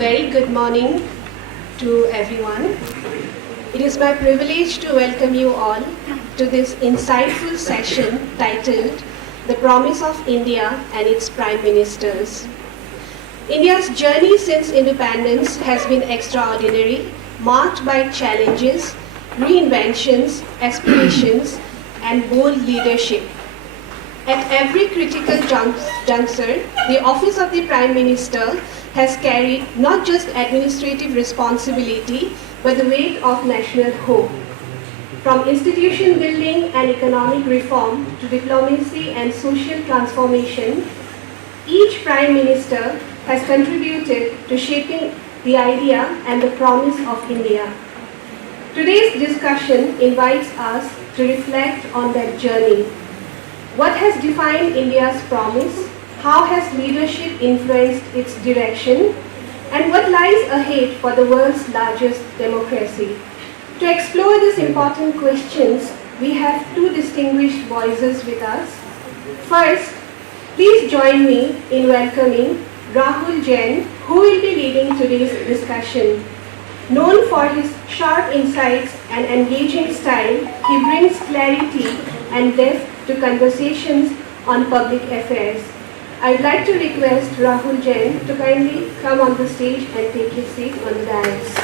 very good morning to everyone. It is my privilege to welcome you all to this insightful session titled The Promise of India and its Prime Ministers. India's journey since independence has been extraordinary, marked by challenges, reinventions, aspirations, and bold leadership. At every critical juncture, the office of the Prime Minister has carried not just administrative responsibility, but the weight of national hope. From institution building and economic reform to diplomacy and social transformation, each Prime Minister has contributed to shaping the idea and the promise of India. Today's discussion invites us to reflect on that journey. What has defined India's promise? How has leadership influenced its direction? And what lies ahead for the world's largest democracy? To explore these important questions, we have two distinguished voices with us. First, please join me in welcoming Rahul Jain, who will be leading today's discussion. Known for his sharp insights and engaging style, he brings clarity and depth to conversations on public affairs. I'd like to request Rahul Jain to kindly come on the stage and take his seat on the dais.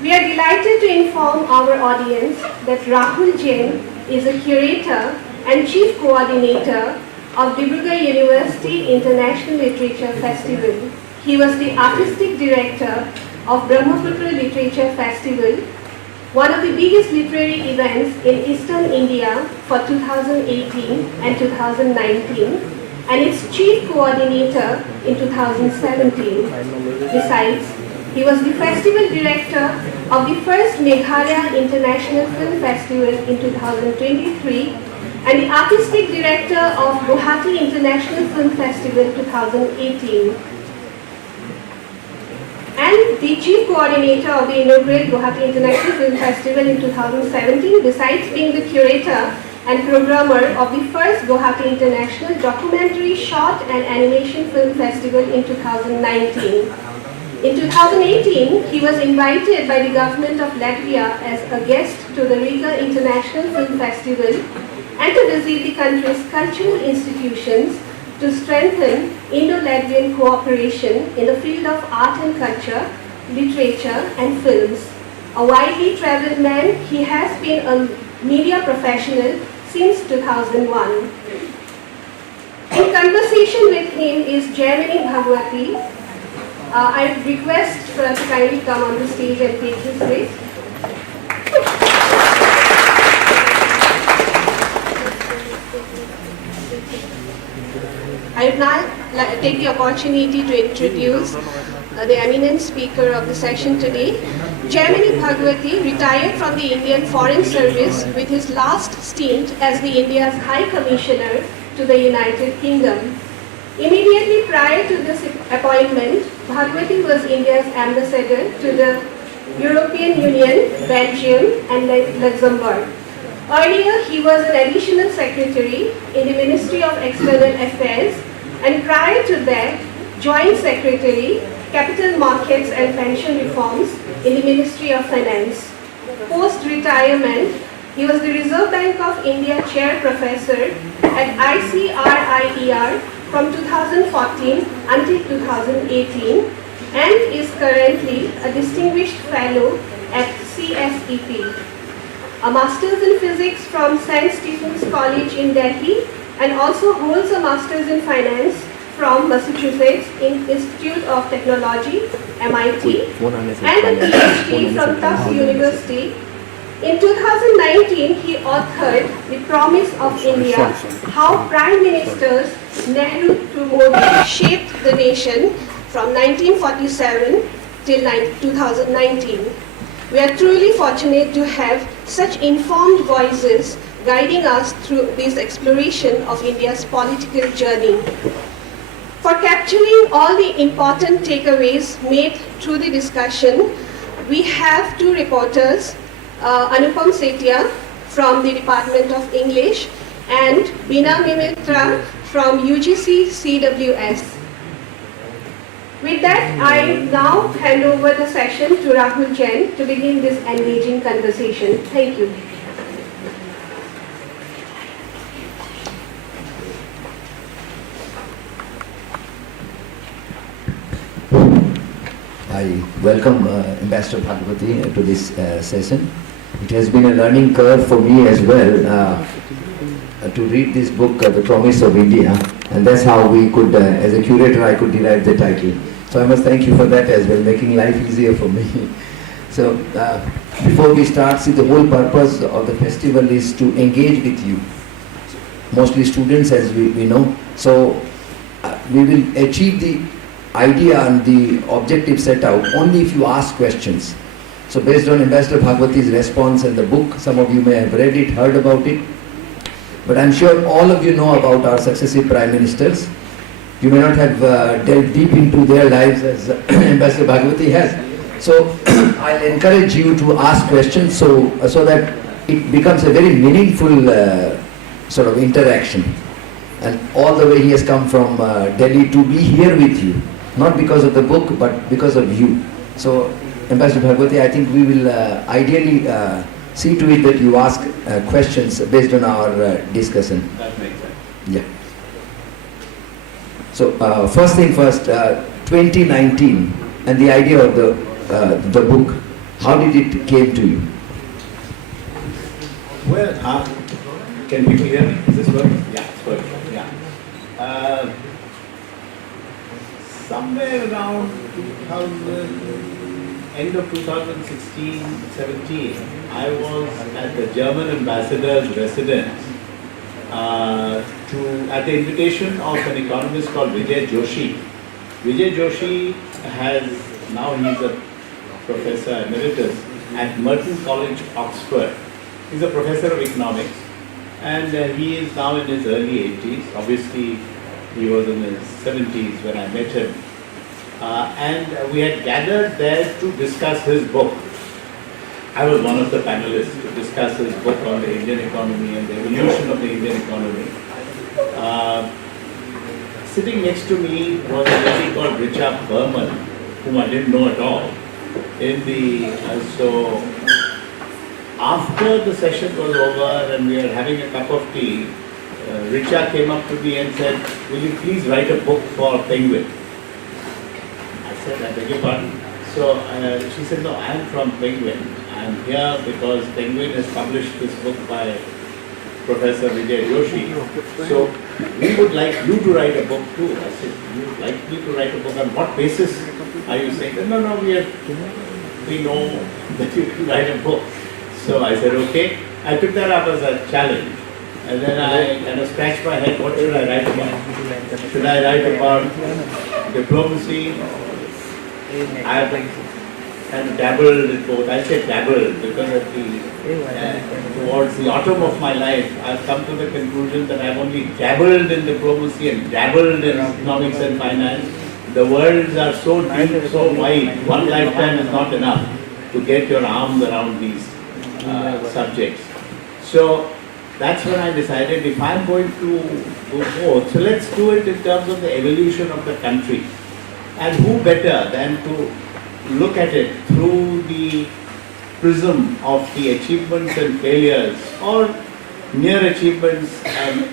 We are delighted to inform our audience that Rahul Jain is a curator and chief coordinator of Dibrugarh University International Literature Festival. He was the artistic director of Brahmaputra Literature Festival, one of the biggest literary events in Eastern India for 2018 and 2019, and its chief coordinator in 2017. Besides, he was the festival director of the first Meghalaya International Film Festival in 2023 and the artistic director of Guwahati International Film Festival 2018. And the chief coordinator of the inaugural Guwahati International Film Festival in 2017, besides being the curator and programmer of the first Guwahati International Documentary Short and Animation Film Festival in 2019. In 2018, he was invited by the government of Latvia as a guest to the Riga International Film Festival and to visit the country's cultural institutions to strengthen Indo-Latvian cooperation in the field of art and culture, literature and films. A widely traveled man, he has been a media professional since 2001. In conversation with him is Jaimini Bhagwati. I request for us to kindly come on the stage and take his place. I would now take the opportunity to introduce the eminent speaker of the session today. Jaimini Bhagwati retired from the Indian Foreign Service with his last stint as the India's High Commissioner to the United Kingdom. Immediately prior to this appointment, Bhagwati was India's ambassador to the European Union, Belgium and Luxembourg. Earlier, he was an additional secretary in the Ministry of External Affairs and prior to that, joint secretary, capital markets and pension reforms in the Ministry of Finance. Post-retirement, he was the Reserve Bank of India Chair Professor at ICRIER from 2014 until 2018 and is currently a distinguished fellow at CSEP. A Master's in Physics from St. Stephen's College in Delhi and also holds a Master's in Finance from Massachusetts Institute of Technology, MIT, and a PhD from Tufts University. In 2019, he authored The Promise of India, How Prime Ministers Nehru to Modi Shaped the Nation from 1947 till 2019. We are truly fortunate to have such informed voices guiding us through this exploration of India's political journey. For capturing all the important takeaways made through the discussion, we have two reporters, Anupam Setia from the Department of English and Bina Mimitra from UGC CWS. With that, I now hand over the session to Rahul Jain to begin this engaging conversation. Thank you. I welcome Ambassador Bhagwati to this session. It has been a learning curve for me as well to read this book, The Promise of India, and that's how we could, as a curator, I could derive the title. So I must thank you for that as well, making life easier for me. So before we start, see, the whole purpose of the festival is to engage with you, mostly students, as we know. So we will achieve the idea and the objective set out only if you ask questions. So based on Ambassador Bhagwati's response in the book, some of you may have read it, heard about it, but I'm sure all of you know about our successive Prime Ministers. You may not have delved deep into their lives as Ambassador Bhagwati has. So I'll encourage you to ask questions so that it becomes a very meaningful sort of interaction. And all the way he has come from Delhi to be here with you, not because of the book, but because of you. So Ambassador Bhagwati, I think we will ideally see to it that you ask questions based on our discussion. That makes sense. Yeah. So first thing first, 2019 and the idea of the book, how did it came to you? Well, can people hear me? Is this working? Yeah, it's working. Yeah. Somewhere around 2000, end of 2016-17, I was at the German ambassador's residence at the invitation of an economist called Vijay Joshi. Vijay Joshi he's a professor emeritus at Merton College, Oxford. He's a professor of economics, and he is now in his early 80s. Obviously, he was in his 70s when I met him. And we had gathered there to discuss his book. I was one of the panelists to discuss his book on the Indian economy and the evolution of the Indian economy. Sitting next to me was a lady called Richa Berman, whom I didn't know at all. So after the session was over and we were having a cup of tea, Richa came up to me and said, "Will you please write a book for Penguin?" I said, "I beg your pardon." So she said, "No, I am from Penguin. I am here because Penguin has published this book by Professor Vijay Joshi. So we would like you to write a book too." I said, "You would like me to write a book? On what basis are you saying that?" "No, we know that you can write a book." So I said, "Okay." I took that up as a challenge. And then I kind of scratched my head, what should I write about? Should I write about diplomacy? I've kind of dabbled in both. I say dabbled because towards the autumn of my life, I've come to the conclusion that I've only dabbled in diplomacy and dabbled in economics and finance. The worlds are so deep, so wide. One lifetime is not enough to get your arms around these subjects. So that's when I decided if I'm going to do both, so let's do it in terms of the evolution of the country. And who better than to look at it through the prism of the achievements and failures, or near achievements and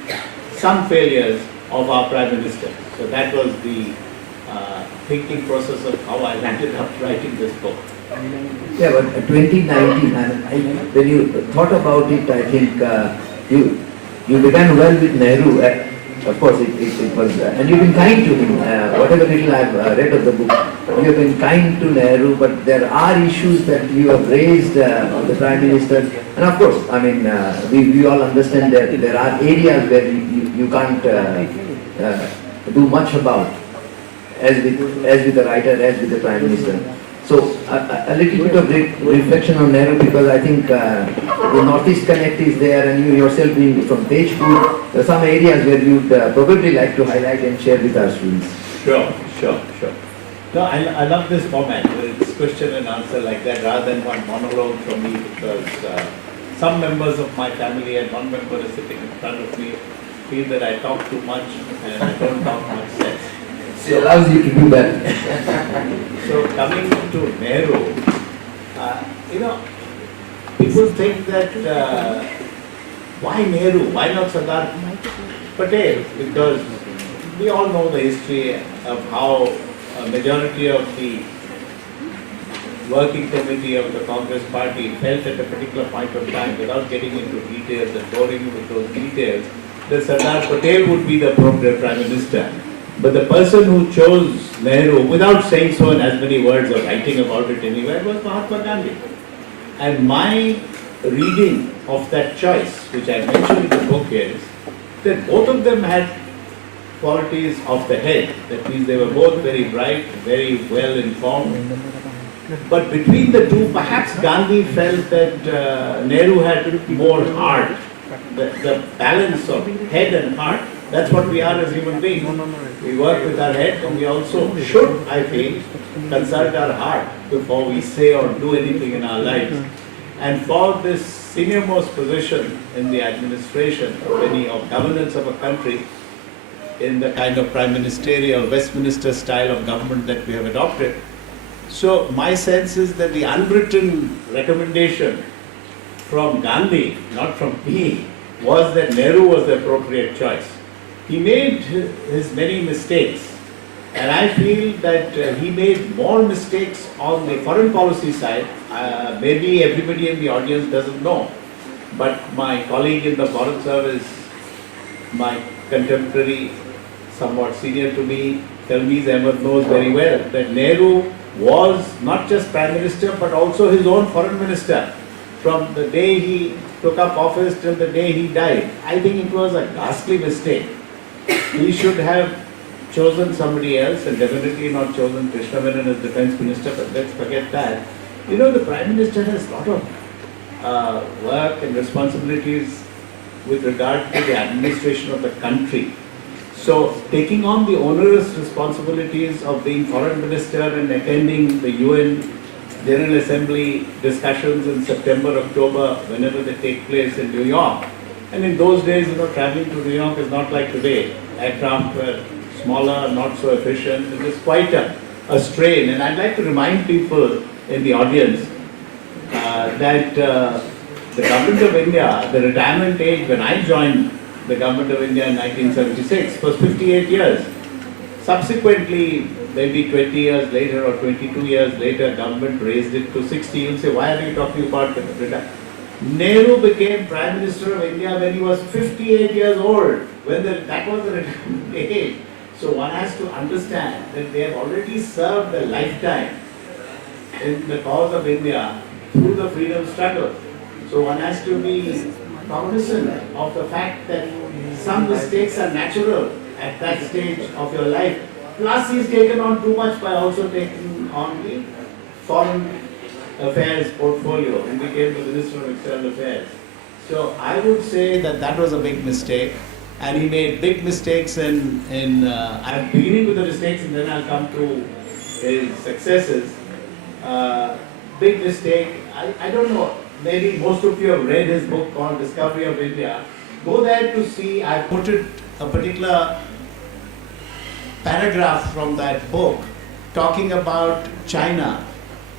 some failures of our Prime Minister. So that was the thinking process of how I landed up writing this book. Yeah, but 2019, when you thought about it, I think you began well with Nehru. Of course, it was, and you've been kind to him. Whatever little I've read of the book, you have been kind to Nehru, but there are issues that you have raised on the Prime Minister. And of course, I mean, we all understand that there are areas where you can't do much about, as with the writer, as with the Prime Minister. So a little bit of reflection on Nehru, because I think the Northeast Connect is there, and you yourself being from Tejpur, there are some areas where you'd probably like to highlight and share with our students. Sure. No, I love this format. It's question and answer like that rather than one monologue from me, because some members of my family, and one member is sitting in front of me, feel that I talk too much and I don't talk much sense. She allows you to do that. So coming to Nehru, people think that why Nehru? Why not Sardar Patel? Because we all know the history of how a majority of the working committee of the Congress party felt at a particular point of time, without getting into details and boring you with those details, that Sardar Patel would be the appropriate Prime Minister. But the person who chose Nehru, without saying so in as many words or writing about it anywhere, was Mahatma Gandhi. And my reading of that choice, which I mentioned in the book, is that both of them had qualities of the head. That means they were both very bright, very well informed. But between the two, perhaps Gandhi felt that Nehru had more heart. The balance of head and heart, that's what we are as human beings. We work with our head, and we also should, I feel, consult our heart before we say or do anything in our lives. And for this senior-most position in the administration of governance of a country, in the kind of prime ministerial Westminster style of government that we have adopted. So my sense is that the unwritten recommendation from Gandhi, not from me, was that Nehru was the appropriate choice. He made his many mistakes, and I feel that he made more mistakes on the foreign policy side. Maybe everybody in the audience doesn't know, but my colleague in the Foreign Service, my contemporary, somewhat senior to me, Talmiz Ahmed, knows very well that Nehru was not just Prime Minister but also his own Foreign Minister from the day he took up office till the day he died. I think it was a ghastly mistake. He should have chosen somebody else, and definitely not chosen Krishna Menon as Defence Minister, but let's forget that. The Prime Minister has a lot of work and responsibilities with regard to the administration of the country. So, taking on the onerous responsibilities of being Foreign Minister and attending the UN General Assembly discussions in September, October, whenever they take place in New York. And in those days, traveling to New York is not like today. Aircraft were smaller, not so efficient. It was quite a strain. And I'd like to remind people in the audience that the Government of India, the retirement age when I joined the Government of India in 1976 was 58 years. Subsequently, maybe 20 years later or 22 years later, government raised it to 60. You'll say, why are you talking about retirement? Nehru became Prime Minister of India when he was 58 years old, when that was the retirement age. So one has to understand that they have already served a lifetime in the cause of India through the freedom struggle. So one has to be cognizant of the fact that some mistakes are natural at that stage of your life. Plus he's taken on too much by also taking on the foreign affairs portfolio and became the Minister of External Affairs. So I would say that that was a big mistake, and he made big mistakes I'm beginning with the mistakes and then I'll come to his successes. Big mistake, I don't know, maybe most of you have read his book called Discovery of India. Go there to see, I quoted a particular paragraph from that book talking about China,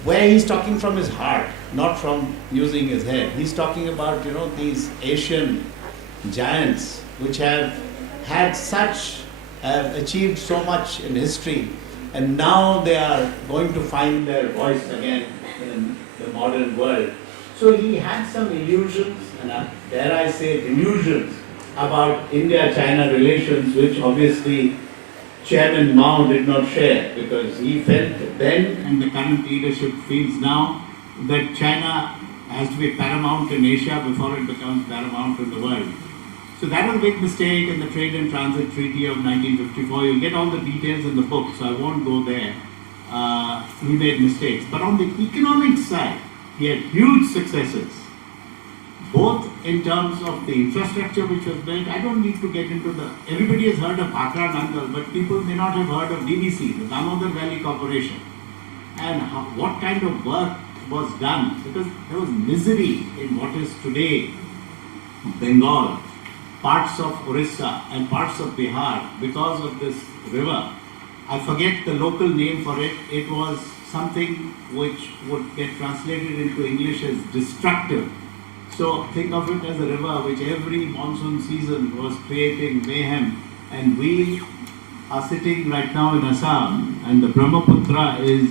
where he's talking from his heart, not from using his head. He's talking about, these Asian giants which have achieved so much in history, and now they are going to find their voice again in the modern world. So he had some illusions, and dare I say delusions, about India-China relations, which obviously Chairman Mao did not share, because he felt then, and the current leadership feels now, that China has to be paramount in Asia before it becomes paramount in the world. So that was a big mistake in the Trade and Transit Treaty of 1954. You'll get all the details in the book, so I won't go there. He made mistakes. But on the economic side, he had huge successes, both in terms of the infrastructure which was built. I don't need to get into everybody has heard of Bhakra Nangal, but people may not have heard of DVC, the Damodar Valley Corporation, and what kind of work was done, because there was misery in what is today Bengal, parts of Orissa and parts of Bihar because of this river. I forget the local name for it. It was something which would get translated into English as destructive. So think of it as a river which every monsoon season was creating mayhem. And we are sitting right now in Assam, and the Brahmaputra is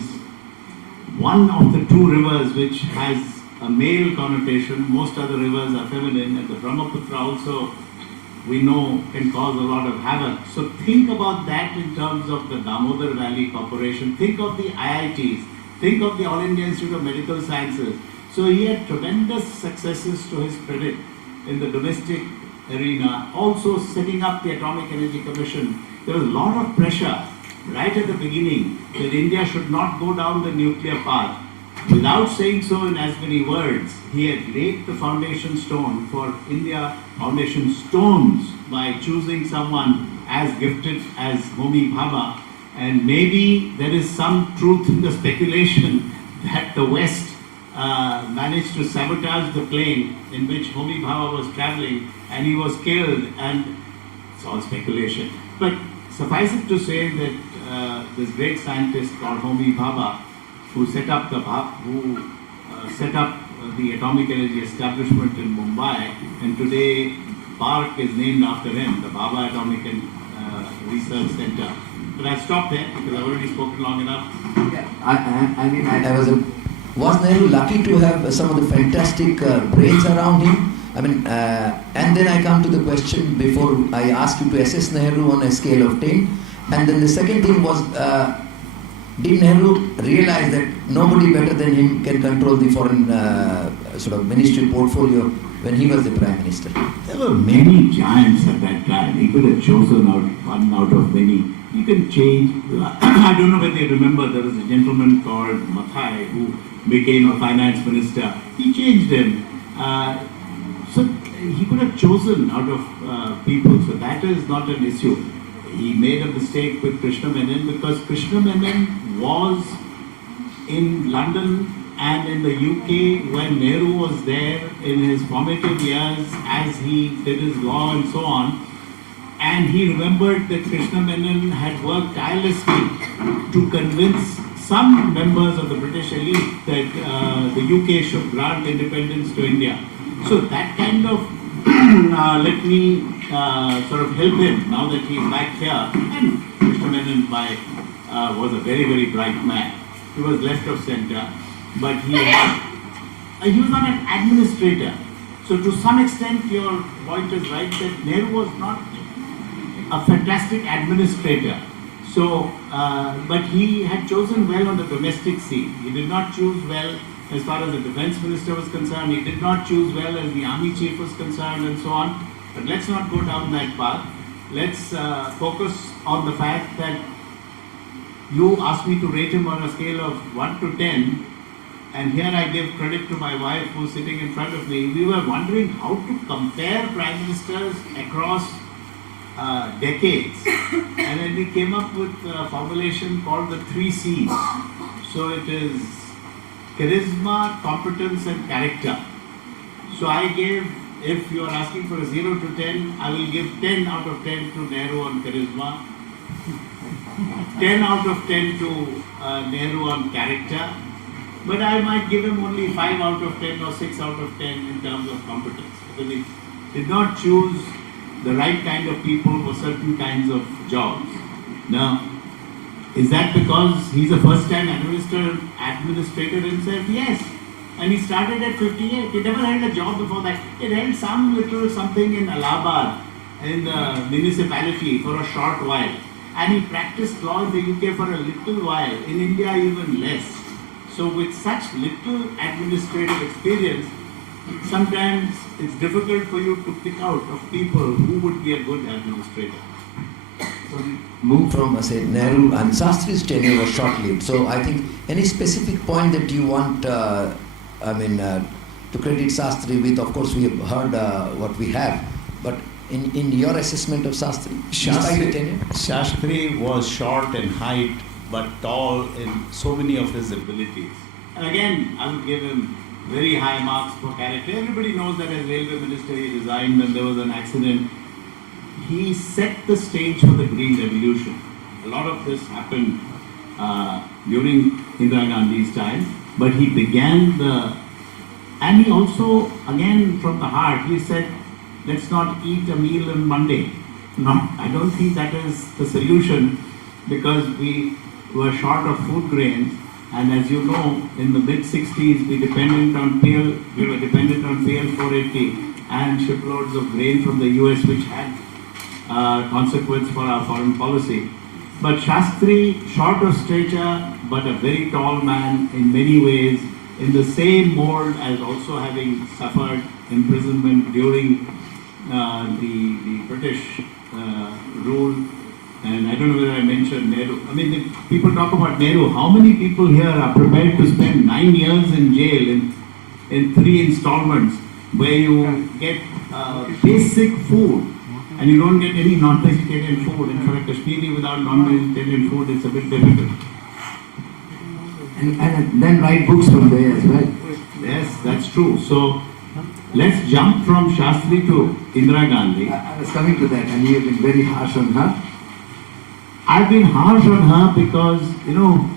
one of the two rivers which has a male connotation. Most other rivers are feminine, and the Brahmaputra also, we know, can cause a lot of havoc. So think about that in terms of the Damodar Valley Corporation. Think of the IITs. Think of the All India Institute of Medical Sciences. So he had tremendous successes to his credit in the domestic arena. Also setting up the Atomic Energy Commission. There was a lot of pressure right at the beginning that India should not go down the nuclear path. Without saying so in as many words, he had laid the foundation stone for India foundation stones by choosing someone as gifted as Homi Bhabha. And maybe there is some truth in the speculation that the West managed to sabotage the plane in which Homi Bhabha was traveling, and he was killed, and it's all speculation. But suffice it to say that this great scientist called Homi Bhabha, who set up the atomic energy establishment in Mumbai, and today park is named after him, the Bhabha Atomic and Research Center. But I'll stop there because I've already spoken long enough. Yeah. Was Nehru lucky to have some of the fantastic brains around him? And then I come to the question before I ask you to assess Nehru on a scale of 10. And then the second thing was, did Nehru realize that nobody better than him can control the foreign sort of ministry portfolio when he was the Prime Minister? There were many giants at that time. He could have chosen one out of many. You can change. I don't know whether you remember, there was a gentleman called Mathai who became a finance minister. He changed him. So he could have chosen out of people. So that is not an issue. He made a mistake with Krishna Menon because Krishna Menon was in London and in the UK when Nehru was there in his formative years as he did his law and so on. And he remembered that Krishna Menon had worked tirelessly to convince some members of the British elite that the UK should grant independence to India. So that kind of let me sort of help him now that he is back here. And Krishna Menon was a very, very bright man. He was left of center, but he was not an administrator. So to some extent your point is right that Nehru was not a fantastic administrator. So, but he had chosen well on the domestic scene. He did not choose well as far as the defense minister was concerned. He did not choose well as the army chief was concerned and so on. But let's not go down that path. Let's focus on the fact that you asked me to rate him on a scale of 1 to 10. And here I give credit to my wife who's sitting in front of me. We were wondering how to compare prime ministers across decades. And then we came up with a formulation called the 3 C's. So it is charisma, competence and character. So I gave, if you are asking for a 0 to 10, I will give 10 out of 10 to Nehru on charisma, 10 out of 10 to Nehru on character, but I might give him only 5 out of 10 or 6 out of 10 in terms of competence, because he did not choose the right kind of people for certain kinds of jobs. Now, is that because he's a first-time administrator himself? Yes. And he started at 58. He never held a job before that. He held some little something in Allahabad, in the municipality for a short while. And he practiced law in the UK for a little while. In India, even less. So with such little administrative experience, sometimes it's difficult for you to pick out of people who would be a good administrator. So we move from, say, Nehru and Shastri's tenure was short-lived. So I think any specific point that you want, to credit Shastri with, of course we have heard what we have, but in your assessment of Shastri, Shastri was short in height but tall in so many of his abilities. And again, I would give him very high marks for character. Everybody knows that as railway minister he resigned when there was an accident. He set the stage for the Green Revolution. A lot of this happened during Indira Gandhi's time, but he began and he also, again from the heart, he said, let's not eat a meal on Monday. No, I don't think that is the solution, because we were short of food grains, and as you know, in the mid-60s we were dependent on PL 480 and shiploads of grain from the US, which had consequence for our foreign policy. But Shastri, short of stature, but a very tall man in many ways, in the same mold as also having suffered imprisonment during the British rule. And I don't know whether I mentioned Nehru. I mean, if people talk about Nehru, how many people here are prepared to spend 9 years in jail in 3 installments, where you get basic food and you don't get any non-vegetarian food? And for a Kashmiri without non-vegetarian food, it's a bit difficult. And then write books from there as well. Yes, that's true. So let's jump from Shastri to Indira Gandhi. I was coming to that, and you have been very harsh on her. I've been harsh on her because, you know,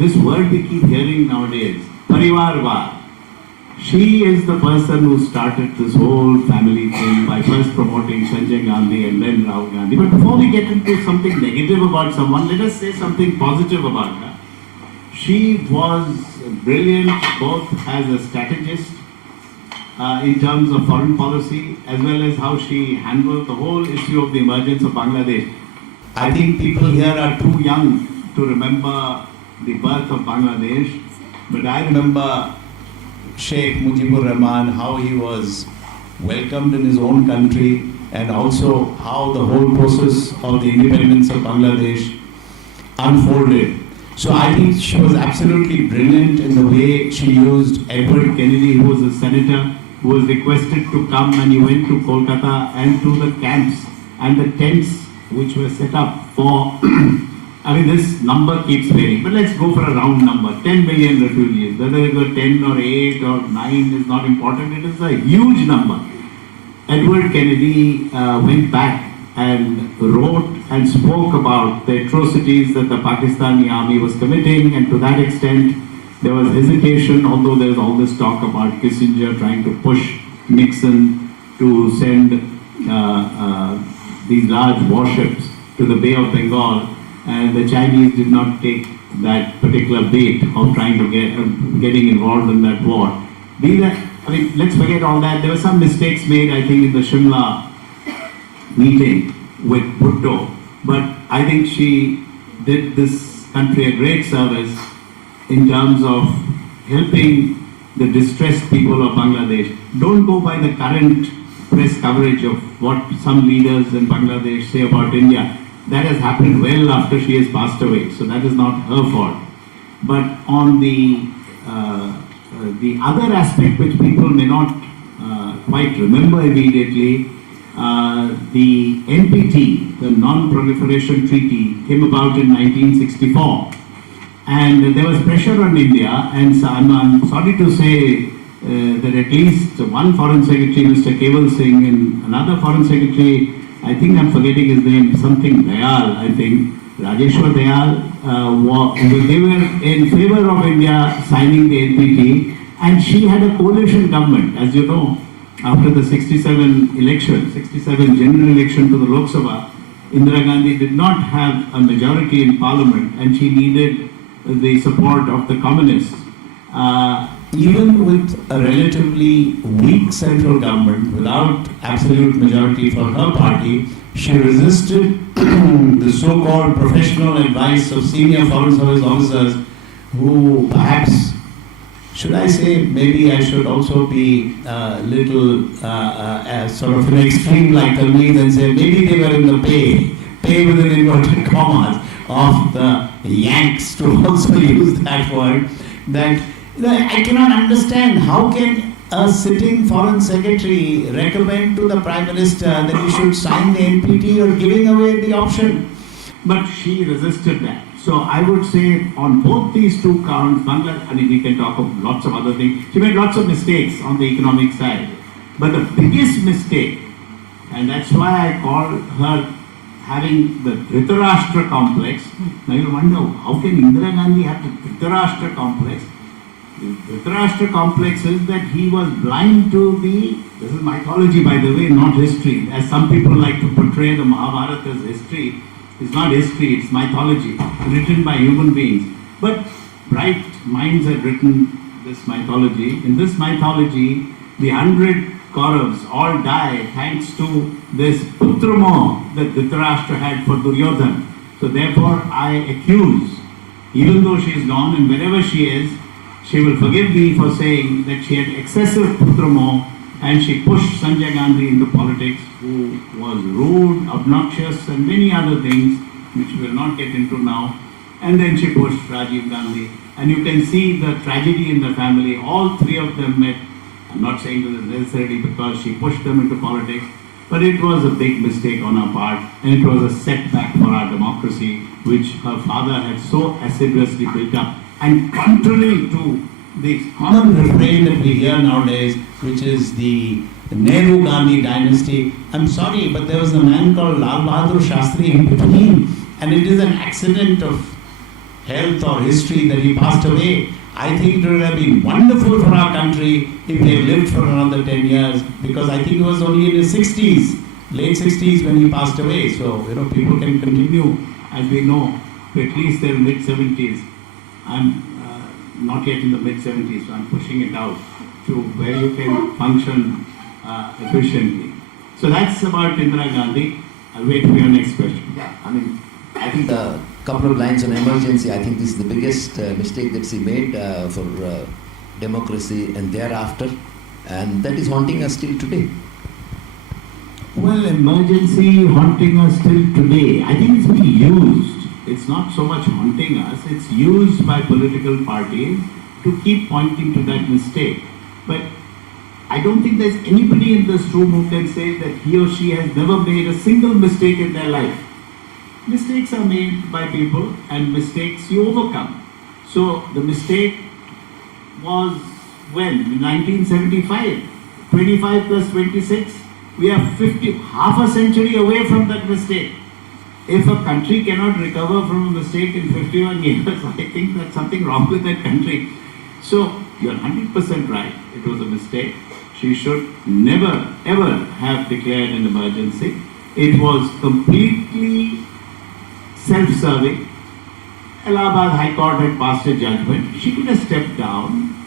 this word we keep hearing nowadays, Parivarvad. She is the person who started this whole family thing by first promoting Sanjay Gandhi and then Rahul Gandhi. But before we get into something negative about someone, let us say something positive about her. She was brilliant both as a strategist in terms of foreign policy, as well as how she handled the whole issue of the emergence of Bangladesh. I think people here are too young to remember the birth of Bangladesh, but I remember Sheikh Mujibur Rahman, how he was welcomed in his own country, and also how the whole process of the independence of Bangladesh unfolded. So I think she was absolutely brilliant in the way she used Edward Kennedy, who was a senator, who was requested to come, and he went to Kolkata and to the camps and the tents which were set up for, I mean, this number keeps varying, but let's go for a round number, 10 million refugees. Whether it was 10 or 8 or 9 is not important, it is a huge number. Edward Kennedy went back and wrote and spoke about the atrocities that the Pakistani army was committing, and to that extent there was hesitation, although there was all this talk about Kissinger trying to push Nixon to send these large warships to the Bay of Bengal, and the Chinese did not take that particular bait of trying to getting involved in that war. I mean, let's forget all that. There were some mistakes made, I think, in the Shimla meeting with Bhutto, but I think she did this country a great service in terms of helping the distressed people of Bangladesh. Don't go by the current press coverage of what some leaders in Bangladesh say about India. That has happened well after she has passed away, so that is not her fault. But on the other aspect, which people may not quite remember immediately, the NPT, the Non-Proliferation Treaty, came about in 1964. And there was pressure on India, and so I'm sorry to say that at least one Foreign Secretary, Mr. Keval Singh, and another Foreign Secretary, I think I'm forgetting his name, something Dayal, I think, Rajeshwar Dayal, they were in favor of India signing the NPT, and she had a coalition government. As you know, after the 67 general election to the Lok Sabha, Indira Gandhi did not have a majority in parliament, and she needed the support of the communists. Even with a relatively weak central government, without absolute majority for her party, she resisted the so-called professional advice of senior foreign service officers who perhaps, should I say, maybe I should also be a little sort of an extreme like Talmeed and say maybe they were in the pay within inverted commas of the Yanks, to also use that word, that I cannot understand how can a sitting foreign secretary recommend to the Prime Minister that he should sign the NPT or giving away the option. But she resisted that. So I would say on both these two counts, Bangladesh, I mean, we can talk of lots of other things. She made lots of mistakes on the economic side. But the biggest mistake, and that's why I call her having the Dhritarashtra complex. Now you wonder, how can Indira Gandhi have the Dhritarashtra complex? The Dhritarashtra complex is that he was blind to this is mythology by the way, not history. As some people like to portray the Mahabharata as history. It's not history, it's mythology, written by human beings. But bright minds had written this mythology. In this mythology, the 100 Kauravas all die thanks to this Putramo that Dhritarashtra had for Duryodhana. So therefore I accuse, even though she is gone and wherever she is, she will forgive me for saying that she had excessive Putramo and she pushed Sanjay Gandhi into politics, who was rude, obnoxious and many other things which we will not get into now. And then she pushed Rajiv Gandhi. And you can see the tragedy in the family. All three of them met. I'm not saying this necessarily because she pushed them into politics, but it was a big mistake on her part, and it was a setback for our democracy, which her father had so assiduously built up. And contrary to the common refrain that we hear nowadays, which is the Nehru-Gandhi dynasty, I'm sorry, but there was a man called Lal Bahadur Shastri in between, and it is an accident of health or history that he passed away. I think it would have been wonderful for our country if they lived for another 10 years, because I think it was only in his 60s, late 60s when he passed away. So, people can continue, as we know, to at least their mid-70s. I'm not yet in the mid-70s, so I'm pushing it out to where you can function efficiently. So that's about Indira Gandhi. I'll wait for your next question. Yeah, I think a couple of lines on emergency. I think this is the biggest mistake that she made for democracy and thereafter, and that is haunting us till today. Well, emergency haunting us till today. I think it's been used. It's not so much haunting us. It's used by political parties to keep pointing to that mistake. But I don't think there's anybody in this room who can say that he or she has never made a single mistake in their life. Mistakes are made by people, and mistakes you overcome. So the mistake was when? In 1975. 25 plus 26. We are half a century away from that mistake. If a country cannot recover from a mistake in 51 years, I think that's something wrong with that country. So you're 100% right. It was a mistake. She should never ever have declared an emergency. It was completely self-serving. Allahabad High Court had passed a judgment. She could have stepped down.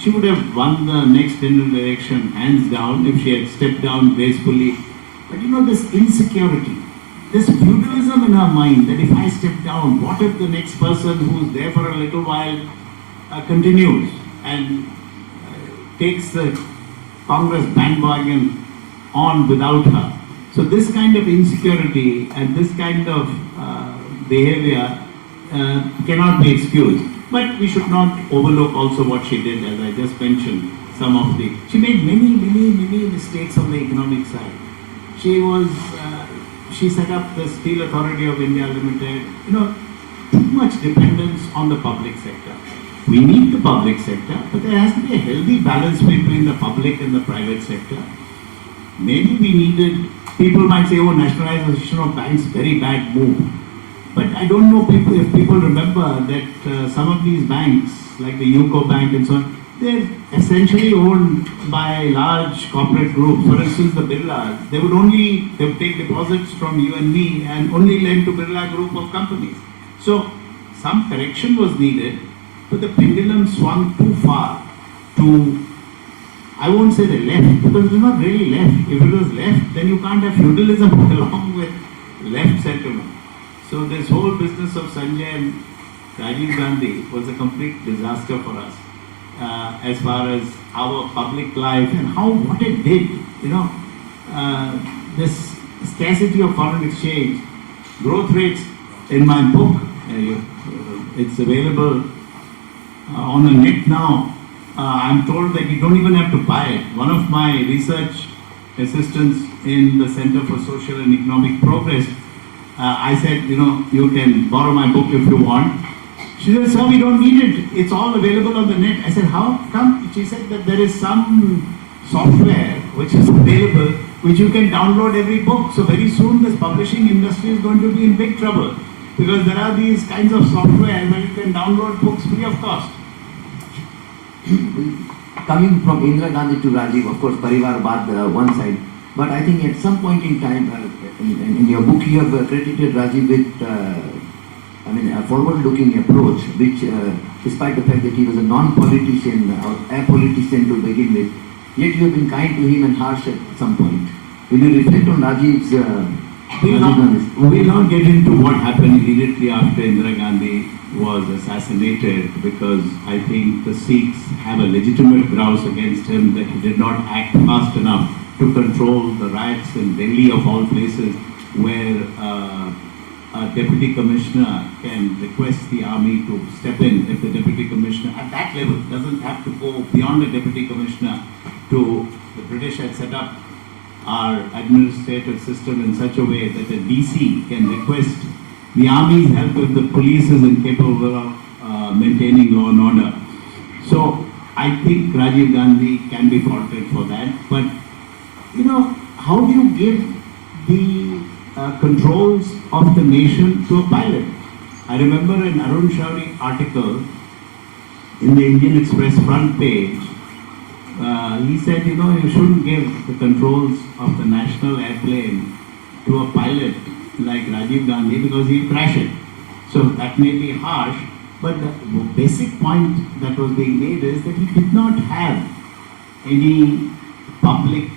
She would have won the next general election hands down if she had stepped down gracefully. But this insecurity, this feudalism in her mind that if I step down, what if the next person who's there for a little while continues and takes the Congress bandwagon on without her. So this kind of insecurity and this kind of behavior cannot be excused. But we should not overlook also what she did, as I just mentioned, she made many mistakes on the economic side. She set up the Steel Authority of India Limited, too much dependence on the public sector. We need the public sector, but there has to be a healthy balance between the public and the private sector. Maybe we needed, people might say, nationalization of banks, very bad move. But I don't know if people remember that some of these banks, like the UCO Bank and so on, they're essentially owned by large corporate groups. For instance, the Birlas, they would take deposits from you and me and only lend to Birla group of companies. So some correction was needed, but the pendulum swung too far to, I won't say the left, because it was not really left. If it was left, then you can't have feudalism along with left sentiment. So this whole business of Sanjay and Rajiv Gandhi was a complete disaster for us as far as our public life and what it did. This scarcity of foreign exchange, growth rates in my book, it's available on the net now. I'm told that you don't even have to buy it. One of my research assistants in the Center for Social and Economic Progress I said, you can borrow my book if you want. She said, sir, we don't need it. It's all available on the net. I said, how come? She said that there is some software which is available which you can download every book. So very soon this publishing industry is going to be in big trouble because there are these kinds of software where you can download books free of cost. Coming from Indira Gandhi to Rajiv, of course, Parivar Baad one side, but I think at some point in time, in your book, you have credited Rajiv with, a forward-looking approach, which, despite the fact that he was a non-politician or a politician to begin with, yet you have been kind to him and harsh at some point. Will you reflect on Rajiv's? We'll not get into what happened immediately after Indira Gandhi was assassinated, because I think the Sikhs have a legitimate grouse against him that he did not act fast enough to control the riots in Delhi of all places, where a deputy commissioner can request the army to step in if the deputy commissioner at that level doesn't have to go beyond the deputy commissioner to the British had set up our administrative system in such a way that the DC can request the army's help if the police is incapable of maintaining law and order. So I think Rajiv Gandhi can be faulted for that. But how do you give the controls of the nation to a pilot? I remember an Arun Shourie article in the Indian Express front page. He said, you shouldn't give the controls of the national airplane to a pilot like Rajiv Gandhi because he'll crash it. So that may be harsh, but the basic point that was being made is that he did not have any public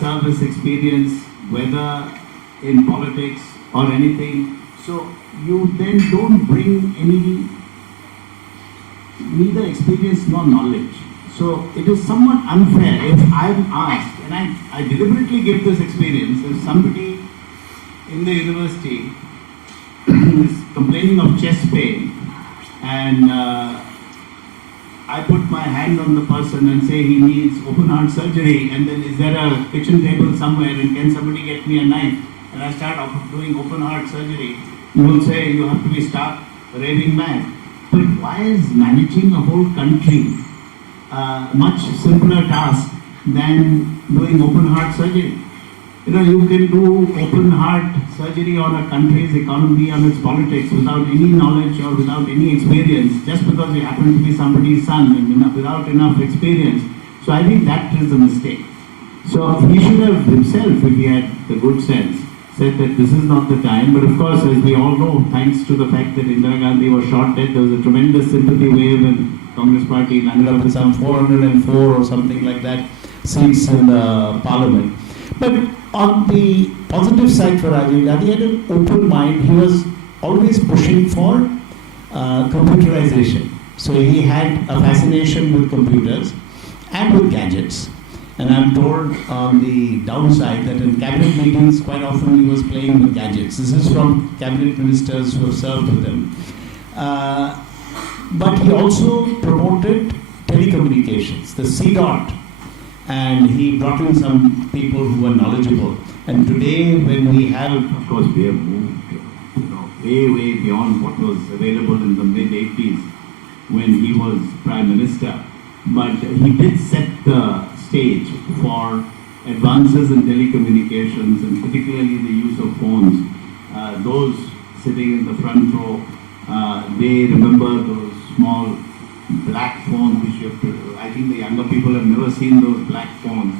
service experience, whether in politics or anything. So you then don't bring any neither experience nor knowledge. So it is somewhat unfair if I'm asked, and I deliberately give this experience, if somebody in the university is complaining of chest pain, and I put my hand on the person and say he needs open heart surgery, and then is there a kitchen table somewhere and can somebody get me a knife, and I start doing open heart surgery, you will say you have to be stark raving mad. But why is managing a whole country much simpler task than doing open heart surgery? You can do open heart surgery on a country's economy, on its politics, without any knowledge or without any experience, just because you happen to be somebody's son and without enough experience. So I think that is a mistake. So he should have himself, if he had the good sense, said that this is not the time. But of course, as we all know, thanks to the fact that Indira Gandhi was shot dead, there was a tremendous sympathy wave in Congress party landed up with some 404 or something like that seats in the parliament. But on the positive side for Rajiv Gandhi, he had an open mind. He was always pushing for computerization. So he had a fascination with computers and with gadgets. And I'm told on the downside that in cabinet meetings, quite often he was playing with gadgets. This is from cabinet ministers who have served with him. But he also promoted telecommunications, the C dot, and he brought in some people who were knowledgeable. And today, when we have, of course, we have moved, way beyond what was available in the mid-80s when he was Prime Minister. But he did set the stage for advances in telecommunications, and particularly the use of phones. Those sitting in the front row, they remember those small black phones which you have to, I think the younger people have never seen those black phones,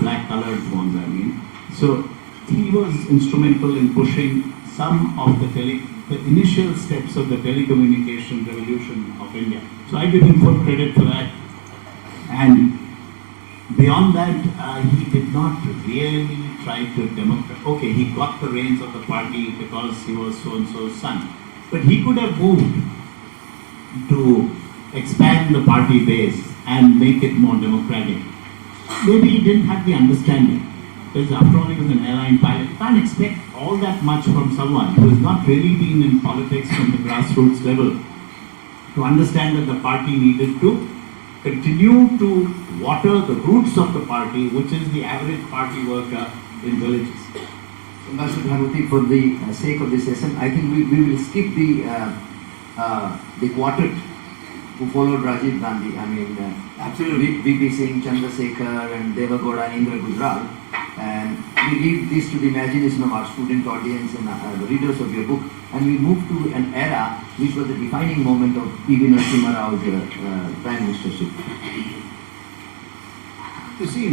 black colored phones, I mean. So he was instrumental in pushing some of the initial steps of the telecommunication revolution of India. So I give him full credit for that. And beyond that, he did not really try to democratize. Okay, he got the reins of the party because he was so-and-so's son. But he could have moved to expand the party base and make it more democratic. Maybe he didn't have the understanding, because after all he was an airline pilot. You can't expect all that much from someone who has not really been in politics from the grassroots level to understand that the party needed to continue to water the roots of the party, which is the average party worker in villages. Ambassador Bhagwati, for the sake of this session, I think we will skip the quartet who followed Rajiv Gandhi. I mean, absolutely, VP Singh, Chandrasekhar, and Devagowda and Indra Gujral. And we leave this to the imagination of our student audience and the readers of your book. And we move to an era which was the defining moment of P.V. Narasimha Rao's prime ministership. You see,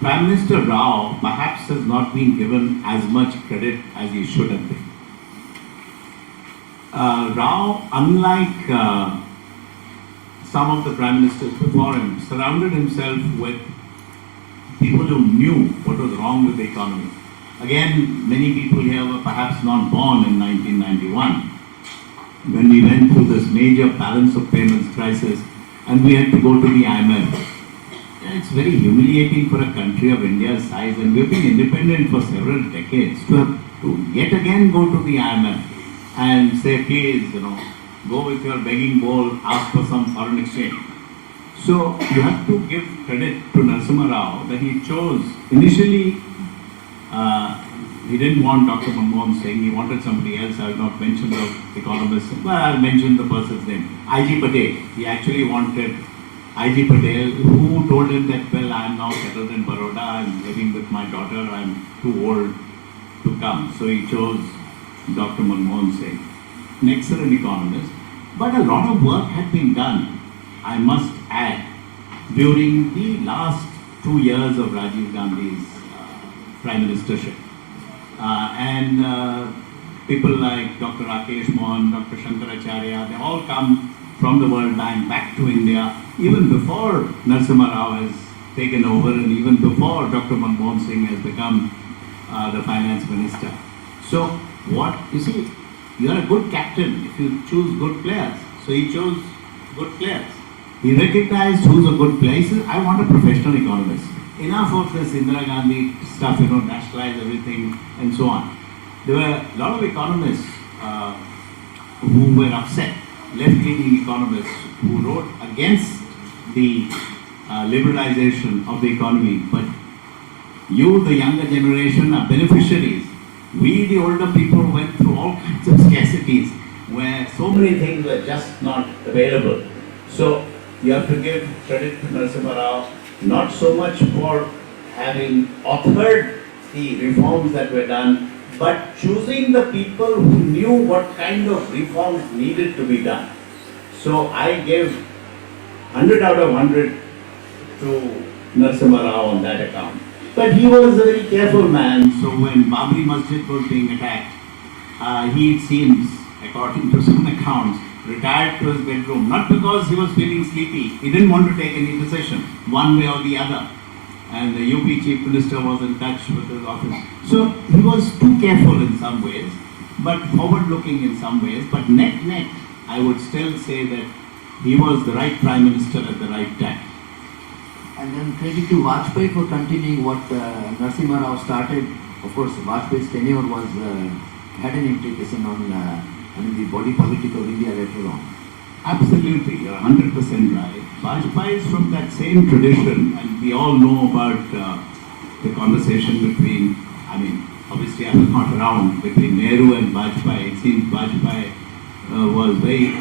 Prime Minister Rao perhaps has not been given as much credit as he should have been. Rao, unlike some of the prime ministers before him, surrounded himself with people who knew what was wrong with the economy. Again, many people here were perhaps not born in 1991 when we went through this major balance of payments crisis and we had to go to the IMF. It's very humiliating for a country of India's size, and we've been independent for several decades, to yet again go to the IMF and say, please, go with your begging bowl, ask for some foreign exchange. So you have to give credit to Narasimha Rao that he chose, initially, he didn't want Dr. Manmohan Singh, he wanted somebody else. I will not mention the economist, but I'll mention the person's name, I.G. Patel. He actually wanted I.G. Patel, who told him that, well, I am now settled in Baroda, I am living with my daughter, I am too old to come. So he chose Dr. Manmohan Singh, an excellent economist. But a lot of work had been done, I must add, during the last 2 years of Rajiv Gandhi's prime ministership. People like Dr. Rakesh Mohan, Dr. Shankaracharya, they all come from the World Bank back to India, even before Narasimha Rao has taken over and even before Dr. Manmohan Singh has become the finance minister. So what, you see, you are a good captain if you choose good players. So he chose good players. He recognized who's a good player. He said, I want a professional economist. Enough of this Indira Gandhi stuff, nationalize everything and so on. There were a lot of economists who were upset, left-leaning economists who wrote against the liberalization of the economy. But you, the younger generation, are beneficiaries. We, the older people, went through all kinds of scarcities where so many things were just not available. So you have to give credit to Narasimha Rao, not so much for having authored the reforms that were done, but choosing the people who knew what kind of reforms needed to be done. So I give 100 out of 100 to Narasimha Rao on that account. But he was a very careful man, so when Babri Masjid was being attacked, he, it seems, according to some accounts, retired to his bedroom, not because he was feeling sleepy, he didn't want to take any decision, one way or the other. And the UP Chief Minister was in touch with his office. So he was too careful in some ways, but forward-looking in some ways. But net, I would still say that he was the right Prime Minister at the right time. And then credit to Vajpayee for continuing what Narasimha Rao started. Of course, Vajpayee's tenure was had an implication on the body politic of India later on. Absolutely, you're 100% right. Vajpayee is from that same tradition, and we all know about the conversation between, obviously I was not around, between Nehru and Vajpayee. It seems Vajpayee was very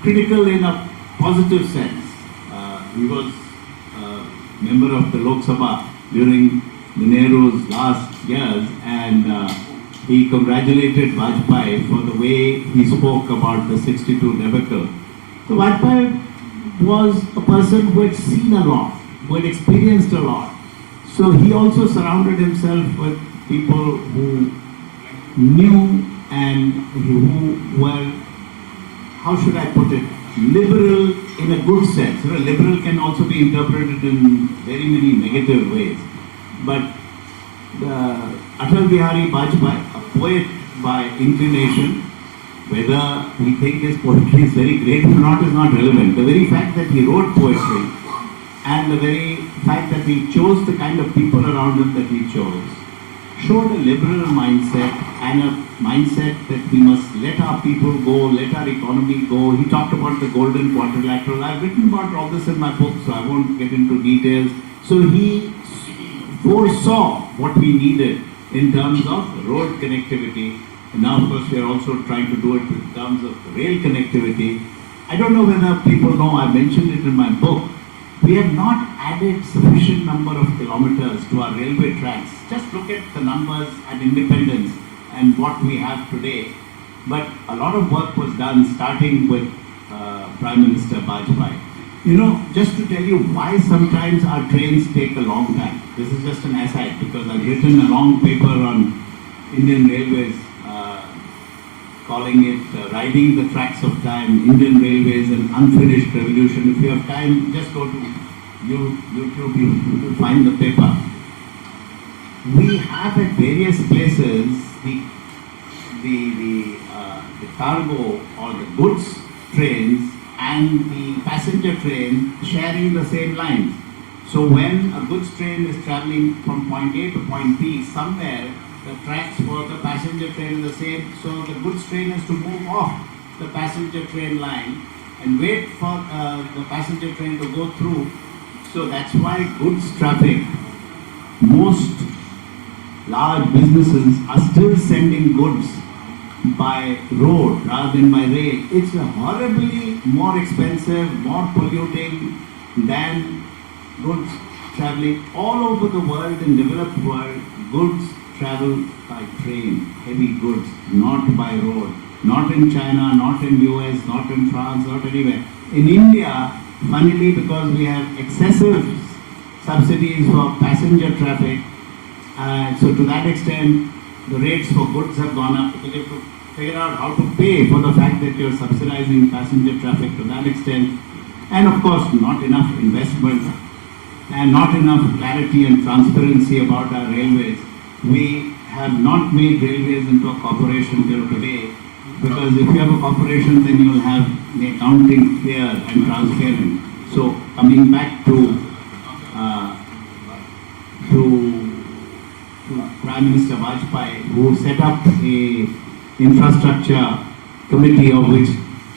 critical in a positive sense. He was a member of the Lok Sabha during the Nehru's last years, and he congratulated Vajpayee for the way he spoke about the 62 debacle. So Vajpayee was a person who had seen a lot, who had experienced a lot. So he also surrounded himself with people who knew and who were, how should I put it, liberal in a good sense. Liberal can also be interpreted in very many negative ways. But Atal Bihari Vajpayee, a poet by inclination, whether we think his poetry is very great or not is not relevant. The very fact that he wrote poetry and the very fact that he chose the kind of people around him that he chose showed a liberal mindset and a mindset that we must let our people go, let our economy go. He talked about the golden quadrilateral. I've written about all this in my book, so I won't get into details. So he foresaw what we needed in terms of road connectivity. And now, of course, we are also trying to do it in terms of rail connectivity. I don't know whether people know, I mentioned it in my book, we have not added sufficient number of kilometers to our railway tracks. Just look at the numbers at independence and what we have today. But a lot of work was done starting with Prime Minister Vajpayee. You know, just to tell you why sometimes our trains take a long time. This is just an aside because I've written a long paper on Indian Railways calling it Riding the Tracks of Time, Indian Railways and Unfinished Revolution. If you have time, just go to YouTube, you will find the paper. We have at various places the cargo or the goods trains and the passenger train sharing the same lines. So when a goods train is traveling from point A to point B, somewhere the tracks for the passenger train is the same, so the goods train has to move off the passenger train line and wait for the passenger train to go through. So that's why goods traffic, most large businesses are still sending goods by road rather than by rail. It's horribly more expensive, more polluting than goods traveling all over the world. In developed world, goods travel by train, heavy goods, not by road. Not in China, not in US, not in France, not anywhere. In India, funnily, because we have excessive subsidies for passenger traffic, so to that extent, the rates for goods have gone up because you have to figure out how to pay for the fact that you're subsidizing passenger traffic to that extent. And of course, not enough investment and not enough clarity and transparency about our railways. We have not made railways into a corporation till today, because if you have a corporation, then you will have the accounting clear and transparent. So coming back to Prime Minister Vajpayee, who set up a infrastructure committee of which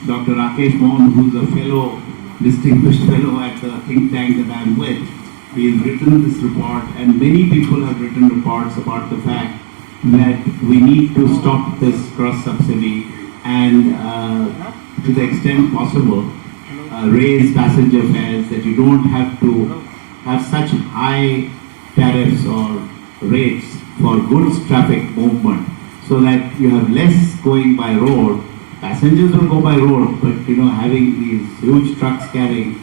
Dr. Rakesh Mohan, who's a fellow, distinguished fellow at the think tank that I'm with, he has written this report, and many people have written reports about the fact that we need to stop this cross-subsidy and to the extent possible raise passenger fares, that you don't have to have such high tariffs or rates for goods traffic movement, so that you have less going by road. Passengers will go by road, but having these huge trucks carrying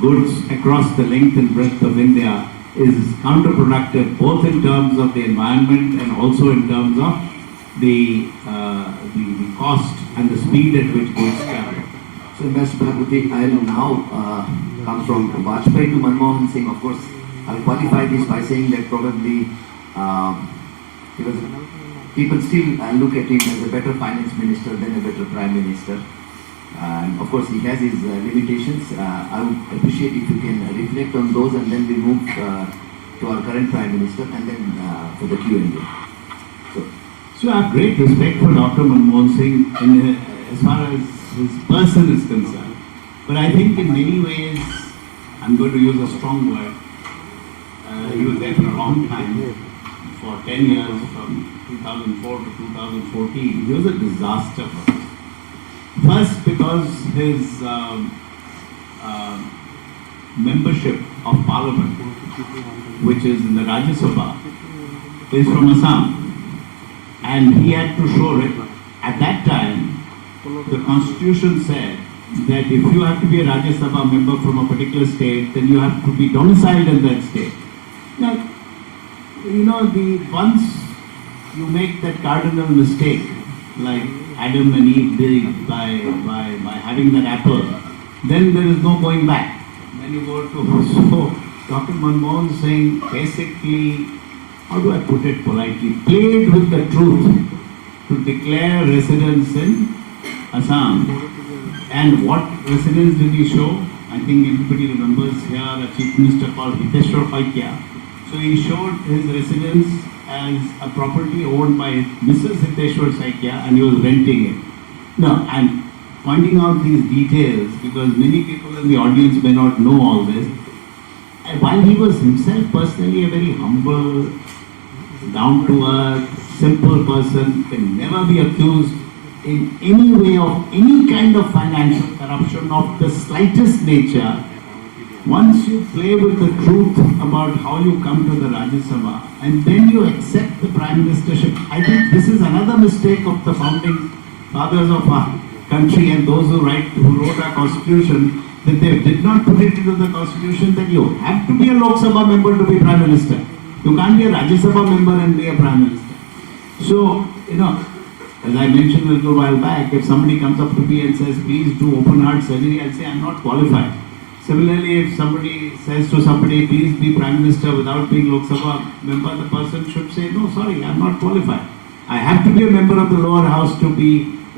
goods across the length and breadth of India is counterproductive, both in terms of the environment and also in terms of the cost and the speed at which goods travel. So, Mr. Bhagwati, I will now come from Vajpayee to Manmohan Singh. Of course, I'll qualify this by saying that probably because people still look at him as a better finance minister than a better prime minister. And of course, he has his limitations. I would appreciate if you can reflect on those, and then we move to our current prime minister, and then for the Q&A. So I have great respect for Dr. Manmohan Singh as far as his person is concerned. But I think in many ways, I'm going to use a strong word, he was there for a long time, for 10 years, from 2004 to 2014. He was a disaster for us. First, because his membership of parliament, which is in the Rajya Sabha, is from Assam. And he had to show it. At that time, the constitution said that if you have to be a Rajya Sabha member from a particular state, then you have to be domiciled in that state. Now, once you make that cardinal mistake, like Adam and Eve did by having that apple, then there is no going back. Then you go to, so Dr. Manmohan Singh basically, how do I put it politely, played with the truth to declare residence in Assam. And what residence did he show? I think everybody remembers here a chief minister called Hiteshwar Paikya. So he showed his residence as a property owned by Mrs. Hiteshwar Paikya, and he was renting it. Now, I'm pointing out these details because many people in the audience may not know all this. And while he was himself personally a very humble, down to earth, simple person, can never be accused in any way of any kind of financial corruption of the slightest nature. Once you play with the truth about how you come to the Rajya Sabha and then you accept the Prime Ministership, I think this is another mistake of the founding fathers of our country and those who wrote our constitution, that they did not put it into the constitution that you have to be a Lok Sabha member to be Prime Minister. You can't be a Rajya Sabha member and be a Prime Minister. So, as I mentioned a little while back, if somebody comes up to me and says, please do open heart surgery, I'll say, I'm not qualified. Similarly, if somebody says to somebody, please be Prime Minister without being Lok Sabha member, the person should say, no, sorry, I'm not qualified. I have to be a member of the lower house